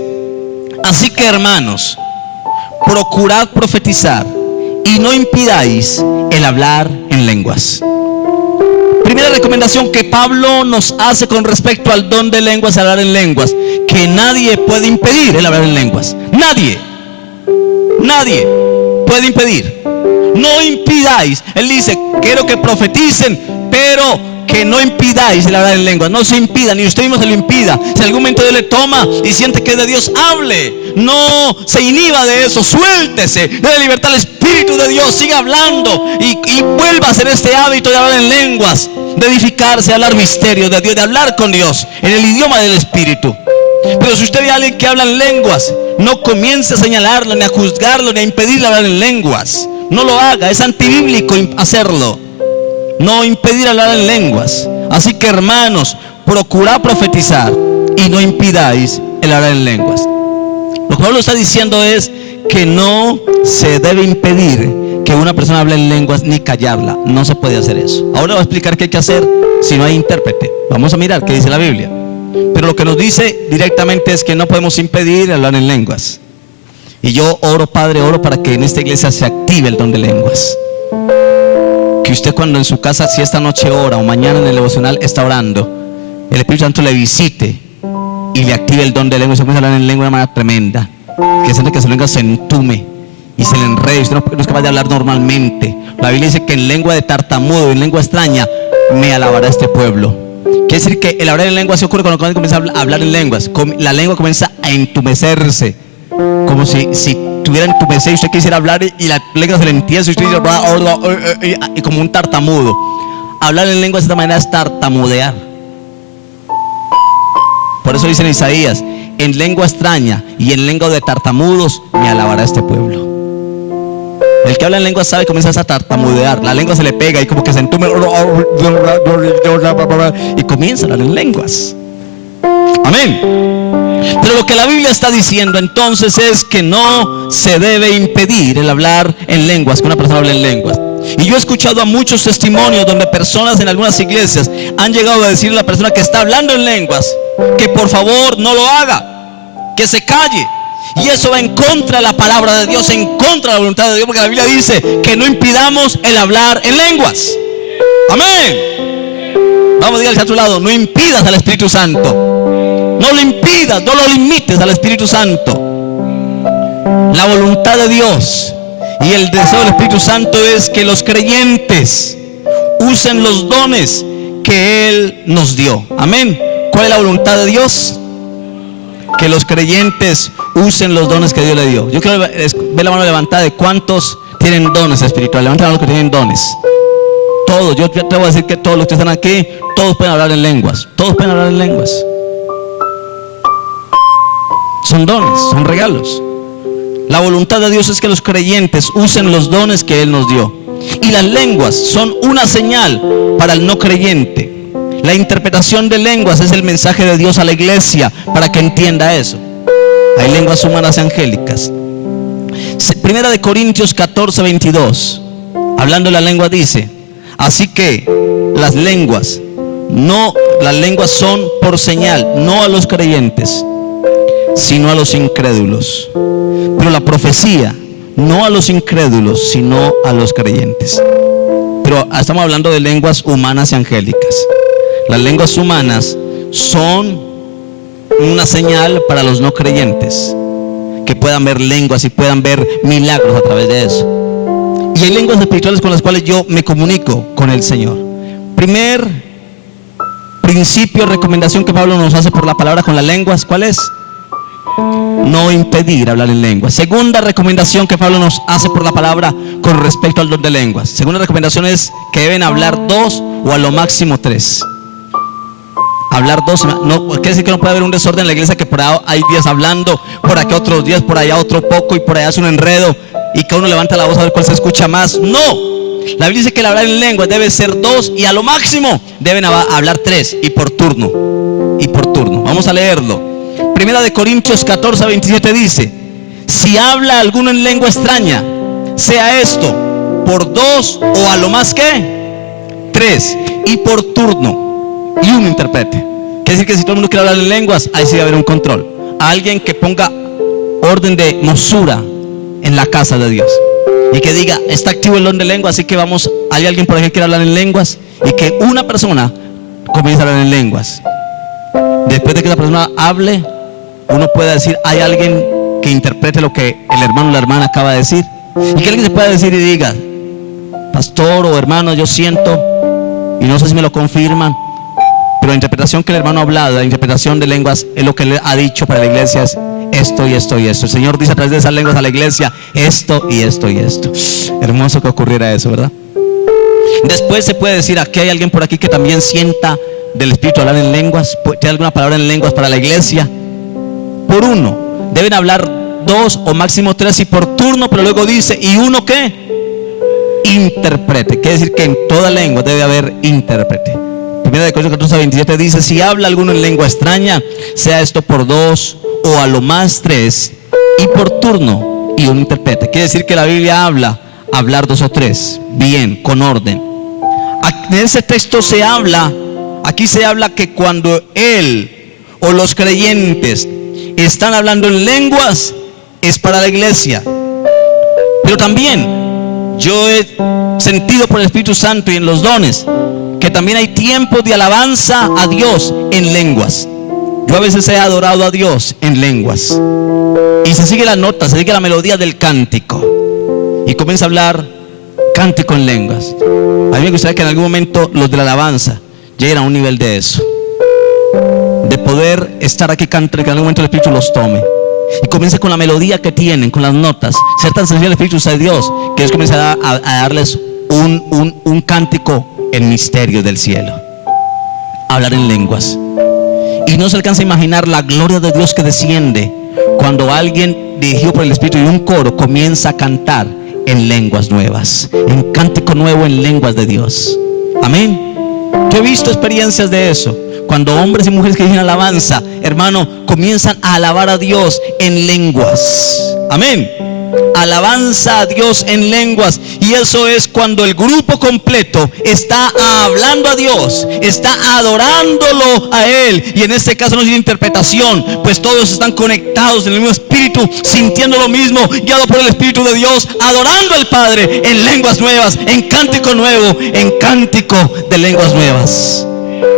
así que, hermanos, procurad profetizar y no impidáis el hablar en lenguas. Primera recomendación que Pablo nos hace con respecto al don de lenguas, hablar en lenguas, que nadie puede impedir el hablar en lenguas. Nadie puede impedir. No impidáis. Él dice: quiero que profeticen, pero que no impidáis el hablar en lenguas. No se impida, ni usted mismo se lo impida. Si en algún momento Dios le toma y siente que es de Dios, hable. No se inhiba de eso, suéltese, déle libertad al Espíritu de Dios, siga hablando y vuelva a hacer este hábito de hablar en lenguas, de edificarse, de hablar misterios de Dios, de hablar con Dios en el idioma del Espíritu. Pero si usted ve a alguien que habla en lenguas, no comience a señalarlo, ni a juzgarlo, ni a impedirle hablar en lenguas. No lo haga, es antibíblico hacerlo. No impedir hablar en lenguas. Así que, hermanos, procurad profetizar y no impidáis el hablar en lenguas. Lo que Pablo está diciendo es que no se debe impedir que una persona hable en lenguas ni callarla. No se puede hacer eso. Ahora voy a explicar qué hay que hacer si no hay intérprete. Vamos a mirar qué dice la Biblia. Pero lo que nos dice directamente es que no podemos impedir hablar en lenguas. Y yo oro, Padre, oro para que en esta iglesia se active el don de lenguas. Que usted, cuando en su casa, si esta noche ora o mañana en el devocional está orando, el Espíritu Santo le visite y le active el don de lenguas y se comienza a hablar en lengua de manera tremenda. Que siente que su lengua se entume y se le enrede. Usted no es capaz de hablar normalmente. La Biblia dice que en lengua de tartamudo, en lengua extraña, me alabará este pueblo. Quiere decir que el hablar en lenguas se ocurre cuando comienza a hablar en lenguas. La lengua comienza a entumecerse, como si tuviera entumecido y usted quisiera hablar y la lengua se le entiende y usted dice y como un tartamudo. Hablar en lenguas de esta manera es tartamudear. Por eso dice en Isaías: en lengua extraña y en lengua de tartamudos me alabará este pueblo. El que habla en lenguas sabe, comienza a tartamudear. La lengua se le pega y como que se entume y comienza a hablar en lenguas. Amén. Pero lo que la Biblia está diciendo entonces es que no se debe impedir el hablar en lenguas, que una persona hable en lenguas. Y yo he escuchado a muchos testimonios donde personas en algunas iglesias han llegado a decirle a la persona que está hablando en lenguas que por favor no lo haga, que se calle. Y eso va en contra de la palabra de Dios, en contra de la voluntad de Dios, porque la Biblia dice que no impidamos el hablar en lenguas. Amén. Vamos, dígale a tu lado: no impidas al Espíritu Santo. No lo impidas, no lo limites al Espíritu Santo. La voluntad de Dios y el deseo del Espíritu Santo es que los creyentes usen los dones que Él nos dio. Amén. ¿Cuál es la voluntad de Dios? Que los creyentes usen los dones que Dios le dio. Yo quiero ver la mano levantada de cuántos tienen dones espirituales. Levanten la mano los que tienen dones. Todos. Yo te voy a decir que todos los que están aquí, todos pueden hablar en lenguas. Todos pueden hablar en lenguas. Son dones, son regalos. La voluntad de Dios es que los creyentes usen los dones que Él nos dio. Y las lenguas son una señal para el no creyente. La interpretación de lenguas es el mensaje de Dios a la iglesia para que entienda eso. Hay lenguas humanas y angélicas. Primera de Corintios 14, 22. Hablando de la lengua dice: así que las lenguas son por señal, no a los creyentes, sino a los incrédulos. Pero la profecía, no a los incrédulos, sino a los creyentes. Pero estamos hablando de lenguas humanas y angélicas. Las lenguas humanas son una señal para los no creyentes, que puedan ver lenguas y puedan ver milagros a través de eso. Y hay lenguas espirituales con las cuales yo me comunico con el Señor. Primer principio, recomendación que Pablo nos hace por la palabra con las lenguas, ¿cuál es? No impedir hablar en lenguas. Segunda recomendación que Pablo nos hace por la palabra con respecto al don de lenguas. Segunda recomendación es que deben hablar 2 o a lo máximo 3. Hablar 2, no quiere decir que no puede haber un desorden en la iglesia, que por allá hay días hablando, por acá otros días, por allá otro poco y por allá es un enredo y que uno levanta la voz a ver cuál se escucha más. No, la Biblia dice que el hablar en lenguas debe ser 2 y a lo máximo deben hablar 3 y por turno. Vamos a leerlo. Primera de Corintios 14, 27 dice: si habla alguno en lengua extraña, sea esto por 2 o a lo más que 3 y por turno. Y uno interprete. Quiere decir que si todo el mundo quiere hablar en lenguas, ahí sí va a haber un control. A alguien que ponga orden de mosura en la casa de Dios y que diga: está activo el don de lengua, así que vamos, hay alguien por aquí que quiere hablar en lenguas, y que una persona comience a hablar en lenguas. Después de que esa persona hable, uno puede decir: hay alguien que interprete lo que el hermano o la hermana acaba de decir, y que alguien se pueda decir y diga: pastor o hermano, yo siento y no sé si me lo confirman, pero la interpretación que el hermano ha hablado, la interpretación de lenguas, es lo que él ha dicho para la iglesia, es esto y esto y esto. El Señor dice a través de esas lenguas a la iglesia esto y esto y esto. Hermoso que ocurriera eso, ¿verdad? Después se puede decir, aquí hay alguien por aquí que también sienta del Espíritu hablar en lenguas. ¿Tiene alguna palabra en lenguas para la iglesia? Por uno. Deben hablar 2 o máximo 3 y por turno, pero luego dice, ¿y uno qué? Intérprete. Quiere decir que en toda lengua debe haber intérprete. 1 Corintios 14:27 dice, si habla alguno en lengua extraña, sea esto por 2 o a lo más 3 y por turno y un intérprete. Quiere decir que la Biblia habla hablar 2 o 3, bien, con orden. En ese texto se habla, aquí se habla que cuando él o los creyentes están hablando en lenguas, es para la iglesia. Pero también yo he sentido por el Espíritu Santo y en los dones que también hay tiempos de alabanza a Dios en lenguas. Yo a veces he adorado a Dios en lenguas y se sigue la nota, se sigue la melodía del cántico y comienza a hablar cántico en lenguas. A mí me gustaría que en algún momento los de la alabanza lleguen a un nivel de eso, de poder estar aquí cantando, que en algún momento el Espíritu los tome y comience con la melodía que tienen, con las notas, ser tan sencillo el Espíritu de Dios que Dios comienza a darles un cántico en misterio del cielo, hablar en lenguas. Y no se alcanza a imaginar la gloria de Dios que desciende cuando alguien dirigido por el Espíritu y un coro comienza a cantar en lenguas nuevas, en cántico nuevo en lenguas de Dios. Amén. Yo he visto experiencias de eso, cuando hombres y mujeres que dicen alabanza, hermano, comienzan a alabar a Dios en lenguas. Amén. Alabanza a Dios en lenguas. Y eso es cuando el grupo completo está hablando a Dios, está adorándolo a Él. Y en este caso no tiene interpretación, pues todos están conectados en el mismo espíritu, sintiendo lo mismo, guiado por el Espíritu de Dios, adorando al Padre en lenguas nuevas, en cántico nuevo, en cántico de lenguas nuevas.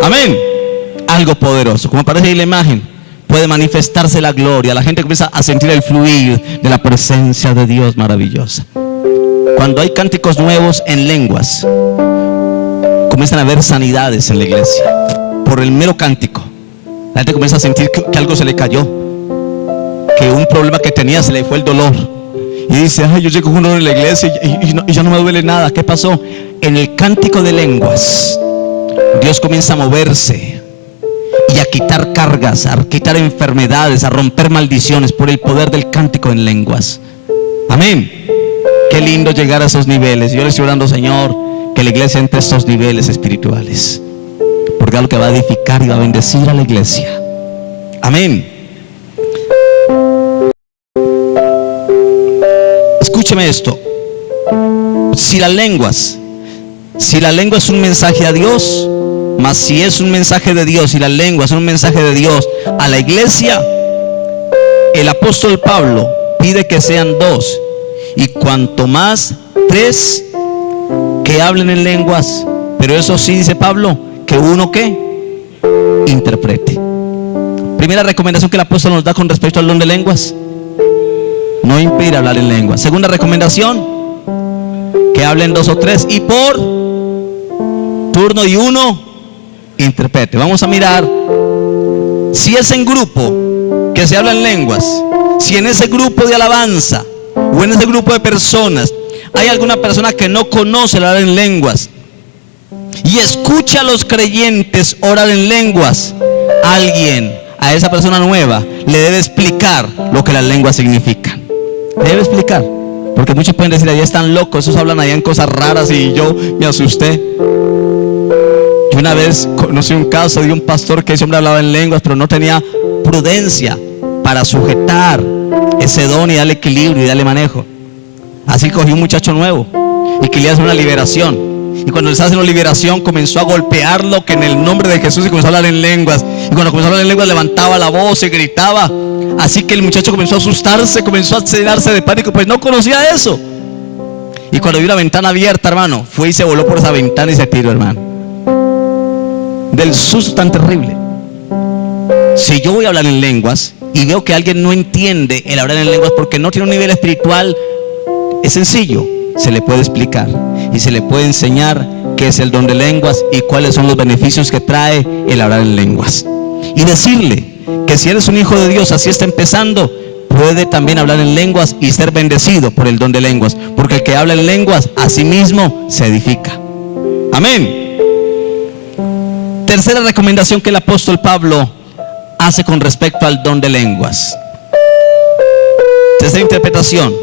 Amén. Algo poderoso, como aparece ahí la imagen, puede manifestarse la gloria. La gente comienza a sentir el fluir de la presencia de Dios maravillosa. Cuando hay cánticos nuevos en lenguas, comienzan a haber sanidades en la iglesia por el mero cántico. La gente comienza a sentir que algo se le cayó, que un problema que tenía se le fue el dolor, y dice, ay, yo llego con un dolor en la iglesia y ya no me duele nada. ¿Qué pasó? En el cántico de lenguas Dios comienza a moverse y a quitar cargas, a quitar enfermedades, a romper maldiciones por el poder del cántico en lenguas. Amén. Qué lindo llegar a esos niveles. Yo le estoy orando, Señor, que la iglesia entre estos niveles espirituales, porque es algo que va a edificar y va a bendecir a la iglesia. Amén. Escúcheme esto. Si la lengua es un mensaje a Dios, mas si es un mensaje de Dios y la lengua es un mensaje de Dios a la iglesia, el apóstol Pablo pide que sean 2, y cuanto más 3 que hablen en lenguas, pero eso sí, dice Pablo, que uno que interprete. Primera recomendación que el apóstol nos da con respecto al don de lenguas: no impedir hablar en lenguas. Segunda recomendación, que hablen 2 o 3 y por turno y uno interprete. Vamos a mirar si es en grupo que se habla en lenguas, si en ese grupo de alabanza o en ese grupo de personas hay alguna persona que no conoce hablar en lenguas y escucha a los creyentes orar en lenguas, alguien a esa persona nueva le debe explicar lo que las lenguas significan. Le debe explicar, porque muchos pueden decir, allá están locos, esos hablan allá en cosas raras, y yo me asusté. Yo una vez conocí un caso de un pastor que ese hombre hablaba en lenguas, pero no tenía prudencia para sujetar ese don y darle equilibrio y darle manejo. Así cogió un muchacho nuevo y quería hacer una liberación, y cuando les hace una liberación comenzó a golpearlo, que en el nombre de Jesús, y comenzó a hablar en lenguas, y cuando comenzó a hablar en lenguas levantaba la voz y gritaba. Así que el muchacho comenzó a asustarse, comenzó a llenarse de pánico, pues no conocía eso. Y cuando vio la ventana abierta, hermano, fue y se voló por esa ventana y se tiró, hermano, del susto tan terrible. Si yo voy a hablar en lenguas y veo que alguien no entiende el hablar en lenguas porque no tiene un nivel espiritual, es sencillo, se le puede explicar y se le puede enseñar qué es el don de lenguas y cuáles son los beneficios que trae el hablar en lenguas. Y decirle que si eres un hijo de Dios, así está empezando, puede también hablar en lenguas y ser bendecido por el don de lenguas, porque el que habla en lenguas a sí mismo se edifica. Amén. Tercera recomendación que el apóstol Pablo hace con respecto al don de lenguas. Tercera interpretación,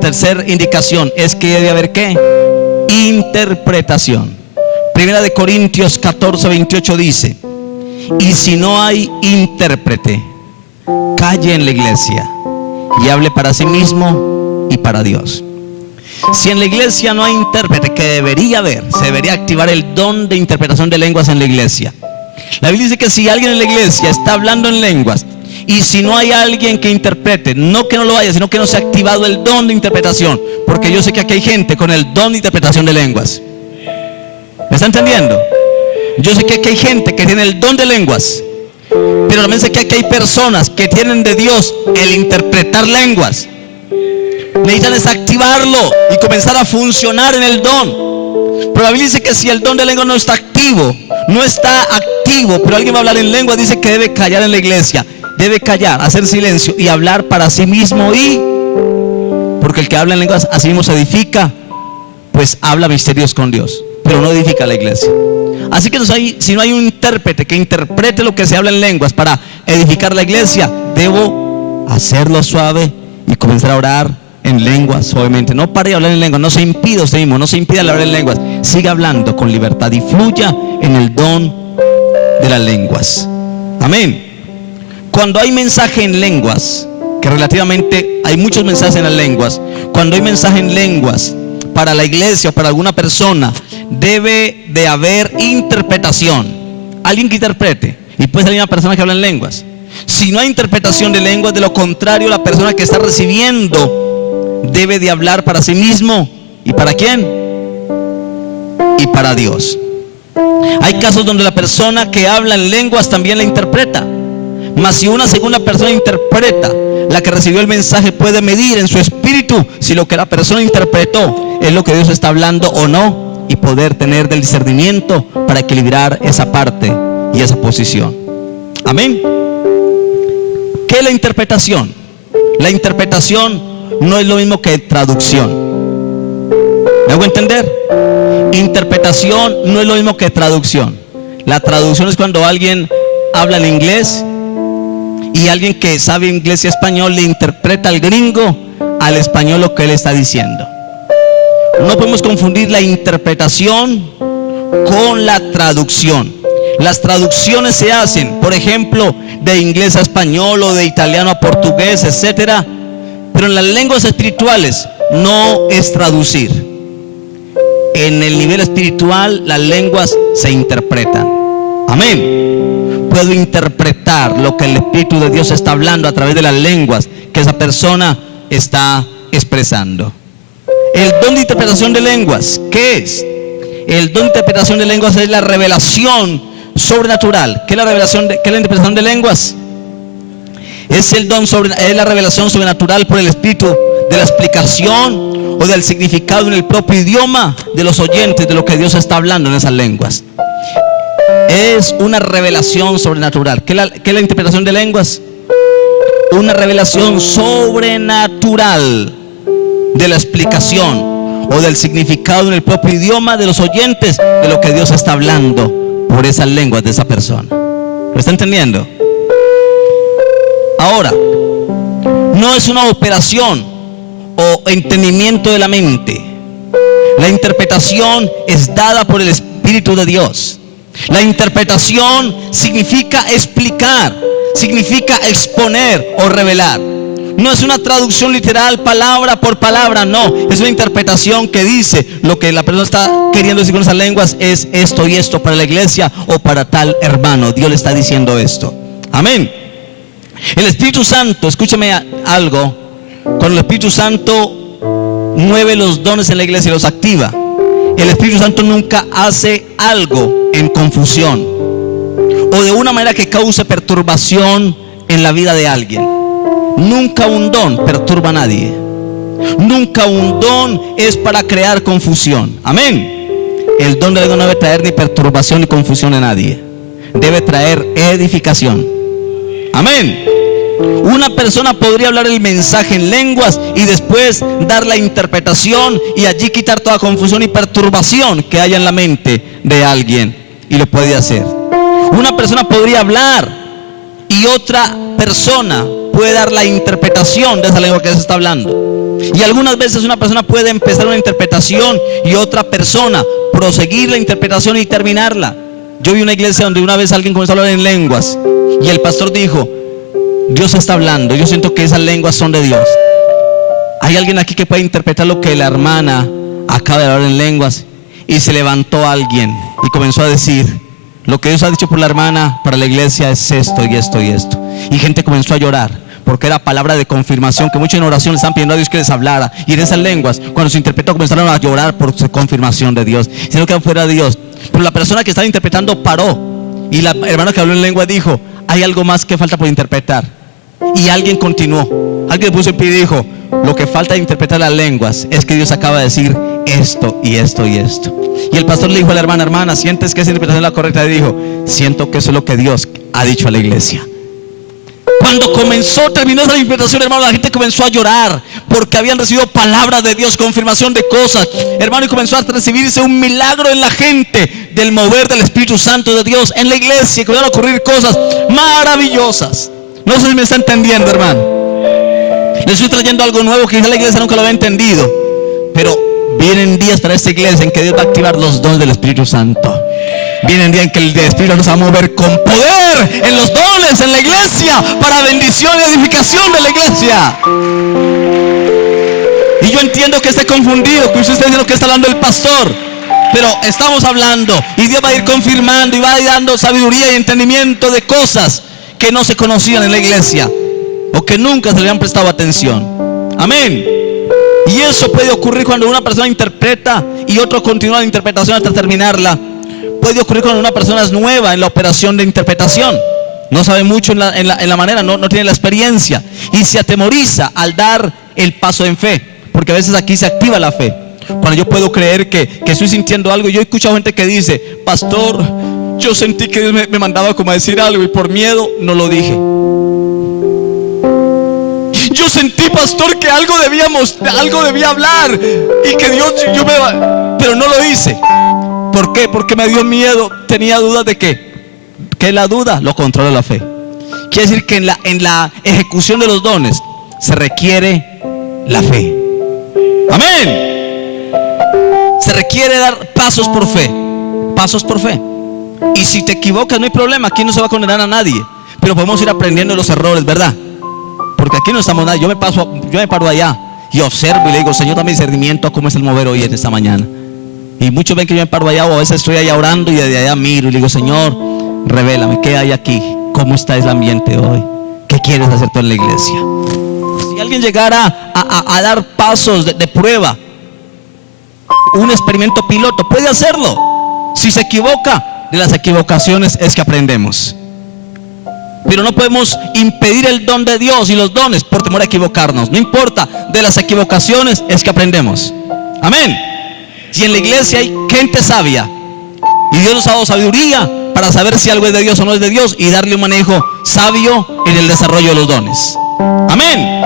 tercera indicación es que debe haber ¿qué? Interpretación. Primera de Corintios 14:28 dice: y si no hay intérprete, calle en la iglesia y hable para sí mismo y para Dios. Si en la iglesia no hay intérprete, que debería haber, se debería activar el don de interpretación de lenguas en la iglesia. La Biblia dice que si alguien en la iglesia está hablando en lenguas y si no hay alguien que interprete, no que no lo haya, sino que no se ha activado el don de interpretación, porque yo sé que aquí hay gente con el don de interpretación de lenguas. ¿Me está entendiendo? Yo sé que aquí hay gente que tiene el don de lenguas, pero también sé que aquí hay personas que tienen de Dios el interpretar lenguas. Necesitan desactivarlo y comenzar a funcionar en el don. Pero la Biblia dice que si el don de lengua no está activo, pero alguien va a hablar en lengua, dice que debe callar en la iglesia. Debe callar, hacer silencio y hablar para sí mismo, porque el que habla en lenguas a sí mismo se edifica, pues habla misterios con Dios, pero no edifica a la iglesia. Así que si no hay un intérprete que interprete lo que se habla en lenguas para edificar la iglesia, debo hacerlo suave y comenzar a orar en lenguas suavemente. No pare de hablar en lenguas, no se impida usted mismo, no se impida hablar en lenguas. Siga hablando con libertad y fluya en el don de las lenguas. Amén. Cuando hay mensaje en lenguas, que relativamente hay muchos mensajes en las lenguas, cuando hay mensaje en lenguas para la iglesia o para alguna persona, debe de haber interpretación. Alguien que interprete, y puede ser una persona que habla en lenguas. Si no hay interpretación de lenguas, de lo contrario, la persona que está recibiendo debe de hablar para sí mismo. ¿Y para quién? Y para Dios. Hay casos donde la persona que habla en lenguas también la interpreta. Mas si una segunda persona interpreta, la que recibió el mensaje puede medir en su espíritu si lo que la persona interpretó es lo que Dios está hablando o no, y poder tener del discernimiento para equilibrar esa parte y esa posición. Amén. ¿Qué es la interpretación? La interpretación no es lo mismo que traducción. ¿Me hago entender? Interpretación no es lo mismo que traducción. La traducción es cuando alguien habla en inglés y alguien que sabe inglés y español le interpreta al gringo al español lo que él está diciendo. No podemos confundir la interpretación con la traducción. Las traducciones se hacen, por ejemplo, de inglés a español o de italiano a portugués, etcétera. Pero en las lenguas espirituales no es traducir. En el nivel espiritual las lenguas se interpretan. Amén. Puedo interpretar lo que el Espíritu de Dios está hablando a través de las lenguas que esa persona está expresando. El don de interpretación de lenguas, ¿qué es? El don de interpretación de lenguas es la revelación sobrenatural. ¿Qué es la revelación qué es la interpretación de lenguas? Es la revelación sobrenatural por el Espíritu de la explicación o del significado en el propio idioma de los oyentes de lo que Dios está hablando en esas lenguas. Es una revelación sobrenatural. ¿Qué es la interpretación de lenguas? Una revelación sobrenatural de la explicación o del significado en el propio idioma de los oyentes de lo que Dios está hablando por esas lenguas de esa persona. ¿Lo está entendiendo? Ahora, no es una operación o entendimiento de la mente. La interpretación es dada por el Espíritu de Dios. La interpretación significa explicar, significa exponer o revelar. No es una traducción literal, palabra por palabra, no. Es una interpretación que dice lo que la persona está queriendo decir con esas lenguas es esto y esto para la iglesia o para tal hermano. Dios le está diciendo esto. Amén. El Espíritu Santo, escúchame algo. Cuando el Espíritu Santo mueve los dones en la iglesia y los activa, el Espíritu Santo nunca hace algo en confusión o de una manera que cause perturbación en la vida de alguien. Nunca un don perturba a nadie. Nunca un don es para crear confusión. Amén. el don de lengua no debe traer ni perturbación ni confusión a nadie. Debe traer edificación. Amén. Una persona podría hablar el mensaje en lenguas y después dar la interpretación y allí quitar toda confusión y perturbación que haya en la mente de alguien, y lo puede hacer. Una persona podría hablar y otra persona puede dar la interpretación de esa lengua que se está hablando. Y algunas veces una persona puede empezar una interpretación y otra persona proseguir la interpretación y terminarla. Yo vi una iglesia donde una vez alguien comenzó a hablar en lenguas y el pastor dijo: Dios está hablando, yo siento que esas lenguas son de Dios. ¿Hay alguien aquí que puede interpretar lo que la hermana acaba de hablar en lenguas? Y se levantó alguien y comenzó a decir: lo que Dios ha dicho por la hermana para la iglesia es esto y esto y esto. Y gente comenzó a llorar porque era palabra de confirmación, que muchos en oración le estaban pidiendo a Dios que les hablara. Y en esas lenguas, cuando se interpretó, comenzaron a llorar por su confirmación de Dios, sino que fuera de Dios. Pero la persona que estaba interpretando paró, y la hermana que habló en lengua dijo: hay algo más que falta por interpretar. Y alguien continuó, alguien puso en pie y dijo: lo que falta de interpretar las lenguas es que Dios acaba de decir esto y esto y esto. Y el pastor le dijo a la hermana: hermana, ¿sientes que esa interpretación es la correcta? Y dijo: siento que eso es lo que Dios ha dicho a la iglesia. Cuando terminó esa interpretación, hermano, la gente comenzó a llorar porque habían recibido palabras de Dios, confirmación de cosas, hermano, y comenzó a recibirse un milagro en la gente del mover del Espíritu Santo de Dios en la iglesia, y comenzaron a ocurrir cosas maravillosas. No sé si me está entendiendo, hermano. Les estoy trayendo algo nuevo que quizá la iglesia nunca lo había entendido, pero vienen días para esta iglesia en que Dios va a activar los dones del Espíritu Santo. Vienen días en que el Espíritu nos va a mover con poder en los dones en la iglesia para bendición y edificación de la iglesia. Y yo entiendo que esté confundido, que usted esté diciendo que está hablando el pastor, pero estamos hablando y Dios va a ir confirmando y va a ir dando sabiduría y entendimiento de cosas que no se conocían en la iglesia o que nunca se le habían prestado atención. Amén. Y eso puede ocurrir cuando una persona interpreta y otro continúa la interpretación hasta terminarla. Puede ocurrir cuando una persona es nueva en la operación de interpretación, no sabe mucho en la manera, no tiene la experiencia y se atemoriza al dar el paso en fe, porque a veces aquí se activa la fe. Cuando yo puedo creer que estoy sintiendo algo. Yo he escuchado gente que dice: pastor, yo sentí que Dios me mandaba como a decir algo y por miedo no lo dije. Yo sentí, pastor, que algo debía hablar y que Dios, pero no lo hice. ¿Por qué? Porque me dio miedo, tenía dudas de que la duda lo controla la fe. Quiere decir que en la ejecución de los dones se requiere la fe. Amén. Se requiere dar pasos por fe. Pasos por fe. Y si te equivocas no hay problema, aquí no se va a condenar a nadie, pero podemos ir aprendiendo de los errores, ¿verdad? Porque aquí no estamos nada. Yo me paro allá y observo y le digo: Señor, dame discernimiento a cómo es el mover hoy en esta mañana. Y muchos ven que yo me paro allá, o a veces estoy allá orando y desde allá miro y le digo: Señor, revélame qué hay aquí, cómo está el ambiente hoy, qué quieres hacer tú en la iglesia. Si alguien llegara a dar pasos de prueba, un experimento piloto, puede hacerlo. Si se equivoca, de las equivocaciones es que aprendemos. Pero no podemos impedir el don de Dios y los dones por temor a equivocarnos. No importa, de las equivocaciones es que aprendemos. Amén. Y en la iglesia hay gente sabia, y Dios nos ha dado sabiduría para saber si algo es de Dios o no es de Dios, y darle un manejo sabio en el desarrollo de los dones. Amén.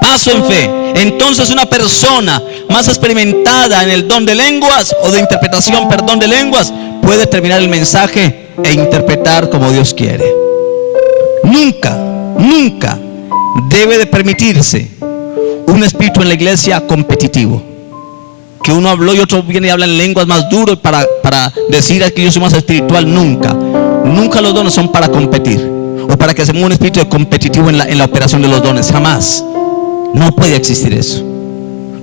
Paso en fe. Entonces una persona más experimentada en el don de lenguas o de interpretación, de lenguas, puede terminar el mensaje e interpretar como Dios quiere. Nunca debe de permitirse un espíritu en la iglesia competitivo, que uno habló y otro viene y habla en lenguas más duro para decir que yo soy más espiritual. Nunca los dones son para competir o para que se mueva un espíritu competitivo en la operación de los dones. Jamás. No puede existir eso.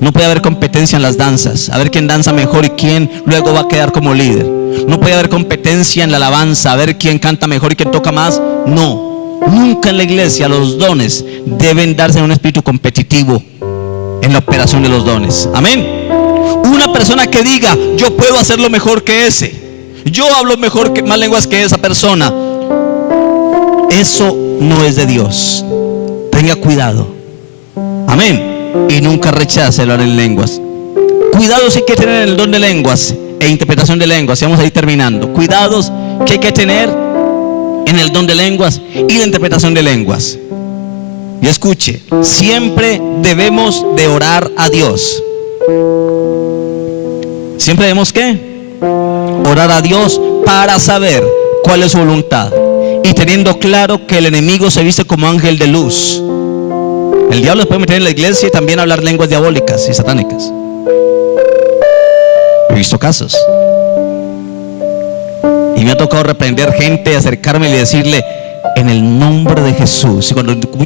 No puede haber competencia en las danzas, a ver quién danza mejor y quién luego va a quedar como líder. No puede haber competencia en la alabanza, a ver quién canta mejor y quién toca más. No, nunca en la iglesia los dones deben darse en un espíritu competitivo en la operación de los dones. Amén. Una persona que diga: yo puedo hacerlo mejor que ese, yo hablo más lenguas que esa persona, eso no es de Dios. Tenga cuidado. Amén. Y nunca rechace hablar en lenguas. Cuidado si quiere tener el don de lenguas e interpretación de lenguas. Y vamos a ir terminando. Cuidados que hay que tener en el don de lenguas y la interpretación de lenguas. Y escuche, siempre debemos de orar a Dios. Siempre debemos ¿qué? Orar a Dios para saber cuál es su voluntad. Y teniendo claro que el enemigo se viste como ángel de luz. El diablo se puede meter en la iglesia y también hablar lenguas diabólicas y satánicas. He visto casos. Y me ha tocado reprender gente, acercarme y decirle en el nombre de Jesús.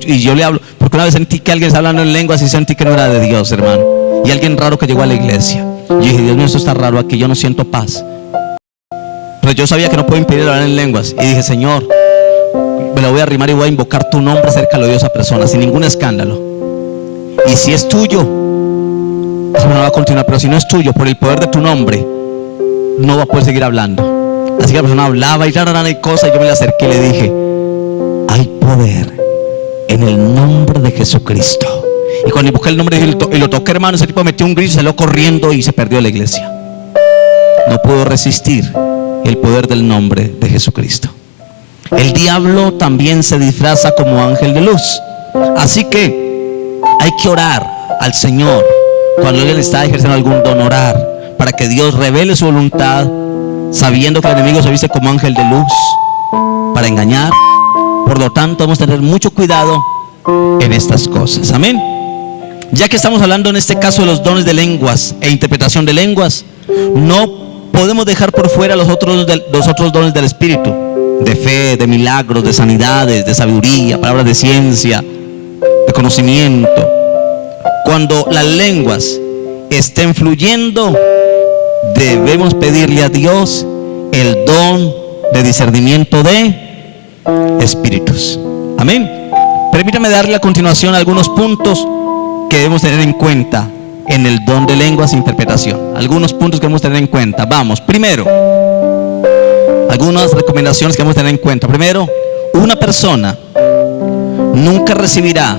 Y yo le hablo, porque una vez sentí que alguien estaba hablando en lenguas y sentí que no era de Dios, hermano. Y alguien raro que llegó a la iglesia. Yo dije, Dios mío, esto está raro aquí, yo no siento paz. Pero yo sabía que no puedo impedir hablar en lenguas. Y dije, Señor, me lo voy a arrimar y voy a invocar tu nombre cerca de esa persona, sin ningún escándalo. Y si es tuyo, eso no va a continuar. Pero si no es tuyo, por el poder de tu nombre, no va a poder seguir hablando. Así que la persona hablaba y cosas. Y yo me le acerqué y le dije, hay poder en el nombre de Jesucristo. Y cuando invoqué el nombre y lo toqué, hermano, ese tipo metió un grito, salió corriendo y se perdió la iglesia. No pudo resistir el poder del nombre de Jesucristo. El diablo también se disfraza como ángel de luz. Así que hay que orar al Señor cuando alguien está ejerciendo algún don, orar para que Dios revele su voluntad, sabiendo que el enemigo se viste como ángel de luz para engañar. Por lo tanto, vamos a tener mucho cuidado en estas cosas. Amén. Ya que estamos hablando en este caso de los dones de lenguas e interpretación de lenguas, no podemos dejar por fuera los otros dones del Espíritu, de fe, de milagros, de sanidades, de sabiduría, palabras de ciencia, de conocimiento. Cuando las lenguas estén fluyendo, debemos pedirle a Dios el don de discernimiento de espíritus. Amén. Permítame darle a continuación algunos puntos que debemos tener en cuenta en el don de lenguas e interpretación. Algunos puntos que debemos tener en cuenta. Vamos, primero, algunas recomendaciones que debemos tener en cuenta. Primero, una persona nunca recibirá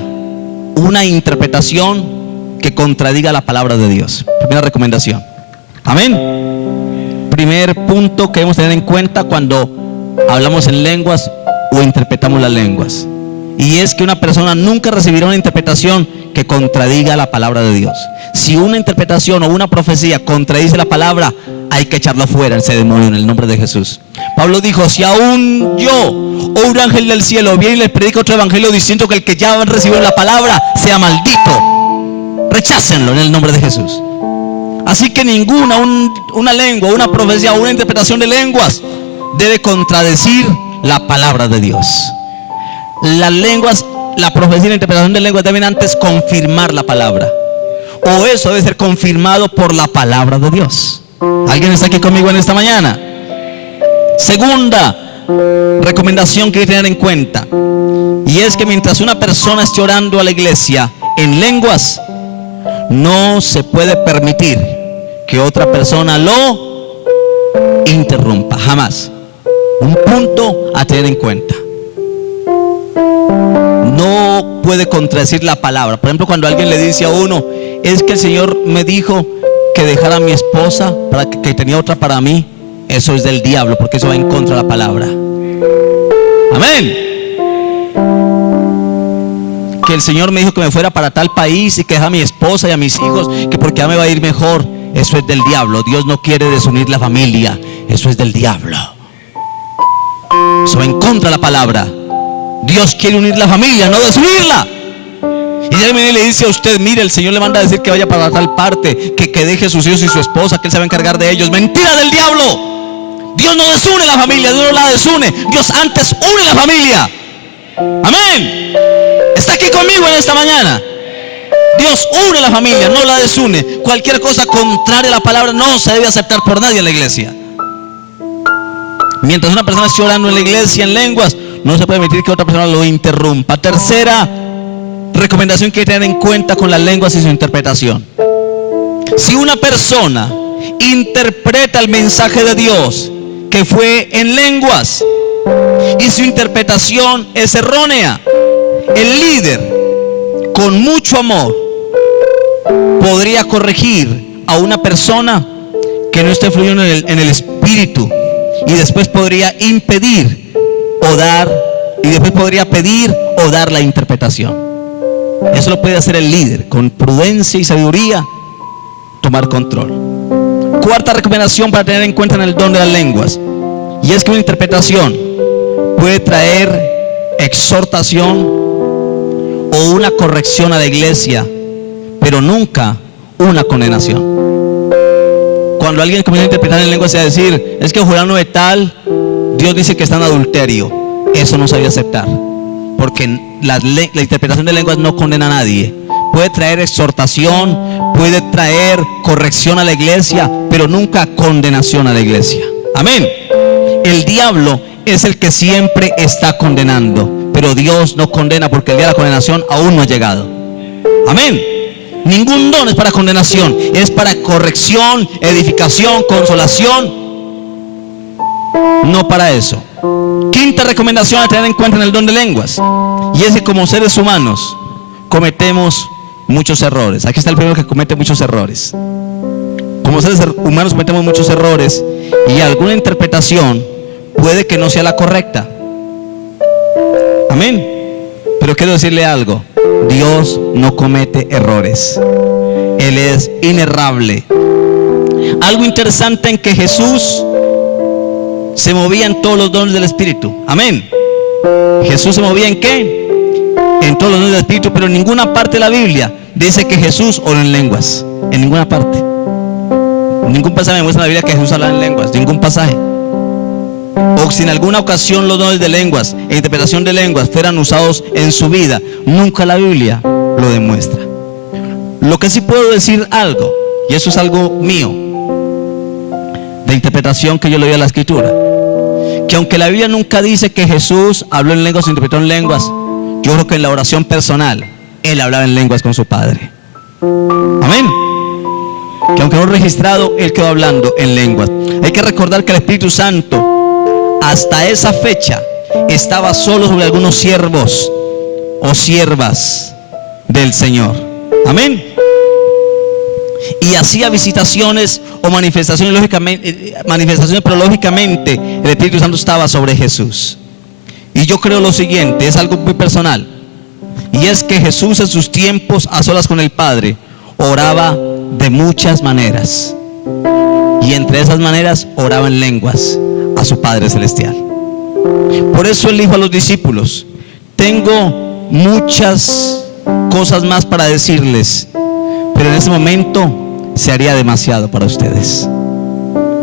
una interpretación que contradiga la palabra de Dios. Primera recomendación. Amén. Primer punto que debemos tener en cuenta cuando hablamos en lenguas o interpretamos las lenguas. Y es que una persona nunca recibirá una interpretación que contradiga la palabra de Dios. Si una interpretación o una profecía contradice la palabra, hay que echarlo fuera, ese demonio, en el nombre de Jesús. Pablo dijo, si aún yo o un ángel del cielo viene y les predica otro evangelio distinto que el que ya han recibido la palabra, sea maldito. Rechácenlo en el nombre de Jesús. Así que ninguna, una lengua, una profecía o una interpretación de lenguas debe contradecir la palabra de Dios. Las lenguas, la profecía y la interpretación de lenguas deben antes confirmar la palabra, o eso debe ser confirmado por la palabra de Dios. ¿Alguien está aquí conmigo en esta mañana? Segunda recomendación que hay que tener en cuenta, y es que mientras una persona esté orando a la iglesia en lenguas, no se puede permitir que otra persona lo interrumpa, jamás. Un punto a tener en cuenta. No puede contradecir la palabra. Por ejemplo, cuando alguien le dice a uno, es que el Señor me dijo que dejara a mi esposa para que tenía otra para mí, eso es del diablo, porque eso va en contra de la palabra. Amén. Que el Señor me dijo que me fuera para tal país y que dejara a mi esposa y a mis hijos, que porque ya me va a ir mejor, eso es del diablo. Dios no quiere desunir la familia, eso es del diablo. Eso va en contra de la palabra. Dios quiere unir la familia, no desunirla. Y él viene y le dice a usted, mire, el Señor le manda a decir que vaya para tal parte, que deje sus hijos y su esposa, que Él se va a encargar de ellos. Mentira del diablo. Dios no desune la familia, Dios no la desune. Dios antes une la familia. Amén. ¿Está aquí conmigo en esta mañana? Dios une la familia, no la desune. Cualquier cosa contraria a la palabra no se debe aceptar por nadie en la iglesia. Mientras una persona esté orando en la iglesia en lenguas, no se puede permitir que otra persona lo interrumpa. Tercera recomendación que hay que tener en cuenta con las lenguas y su interpretación. Si una persona interpreta el mensaje de Dios que fue en lenguas y su interpretación es errónea, el líder con mucho amor podría corregir a una persona que no esté fluyendo en el Espíritu, y después podría impedir o dar, y después podría pedir o dar la interpretación. Eso lo puede hacer el líder, con prudencia y sabiduría, tomar control. Cuarta recomendación para tener en cuenta en el don de las lenguas, y es que una interpretación puede traer exhortación o una corrección a la iglesia, pero nunca una condenación. Cuando alguien comienza a interpretar en lenguas y a decir, es que fulano de tal, Dios dice que está en adulterio, eso no se debe aceptar, porque la interpretación de lenguas no condena a nadie. Puede traer exhortación, puede traer corrección a la iglesia, pero nunca condenación a la iglesia. Amén. El diablo es el que siempre está condenando, pero Dios no condena, porque el día de la condenación aún no ha llegado. Amén. Ningún don es para condenación, es para corrección, edificación, consolación, no para eso. Quinta recomendación a tener en cuenta en el don de lenguas, y es que como seres humanos cometemos muchos errores. Aquí está el primero que comete muchos errores. Como seres humanos cometemos muchos errores, y alguna interpretación puede que no sea la correcta. Amén. Pero quiero decirle algo: Dios no comete errores. Él es inerrable. Algo interesante en que Jesús se movía en todos los dones del Espíritu. Amén. Jesús se movía ¿en qué? En todos los dones del Espíritu, pero en ninguna parte de la Biblia dice que Jesús oró en lenguas. En ninguna parte. Ningún pasaje me muestra en la Biblia que Jesús hablaba en lenguas. Ningún pasaje. O si en alguna ocasión los dones de lenguas e interpretación de lenguas fueran usados en su vida, nunca la Biblia lo demuestra. Lo que sí puedo decir algo, y eso es algo mío, de interpretación que yo le doy a la Escritura, que aunque la Biblia nunca dice que Jesús habló en lenguas o interpretó en lenguas, yo creo que en la oración personal Él hablaba en lenguas con su Padre. Amén. Que aunque no registrado, Él quedó hablando en lenguas. Hay que recordar que el Espíritu Santo hasta esa fecha estaba solo sobre algunos siervos o siervas del Señor. Amén. Y hacía visitaciones o manifestaciones, pero lógicamente el Espíritu Santo estaba sobre Jesús. Y yo creo lo siguiente, es algo muy personal, y es que Jesús en sus tiempos a solas con el Padre oraba de muchas maneras, y entre esas maneras oraba en lenguas a su Padre Celestial. Por eso Él dijo a los discípulos: tengo muchas cosas más para decirles, pero en ese momento se haría demasiado para ustedes.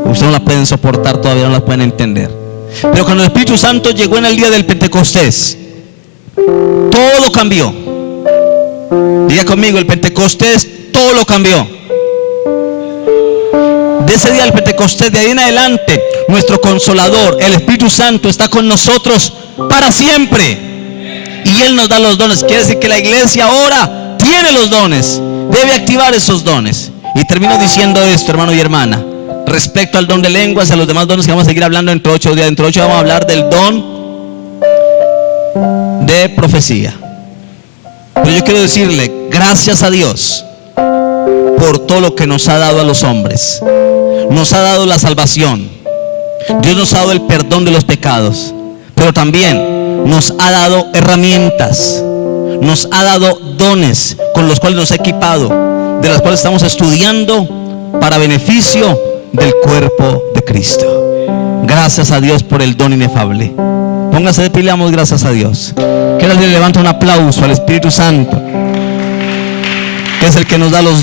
Ustedes no la pueden soportar, todavía no la pueden entender. Pero cuando el Espíritu Santo llegó en el día del Pentecostés, todo cambió. Diga conmigo: el Pentecostés todo lo cambió. De ese día del Pentecostés, de ahí en adelante, nuestro Consolador, el Espíritu Santo, está con nosotros para siempre, y Él nos da los dones. Quiere decir que la iglesia ahora tiene los dones, debe activar esos dones. Y termino diciendo esto, hermano y hermana, respecto al don de lenguas y a los demás dones que vamos a seguir hablando dentro de 8 días. Dentro de 8 vamos a hablar del don de profecía. Pero yo quiero decirle gracias a Dios por todo lo que nos ha dado a los hombres. Nos ha dado la salvación. Dios nos ha dado el perdón de los pecados, pero también nos ha dado herramientas, nos ha dado dones con los cuales nos ha equipado, de las cuales estamos estudiando para beneficio del cuerpo de Cristo. Gracias a Dios por el don inefable. Póngase de pie y le damos gracias a Dios. Que le levanta un aplauso al Espíritu Santo, que es el que nos da los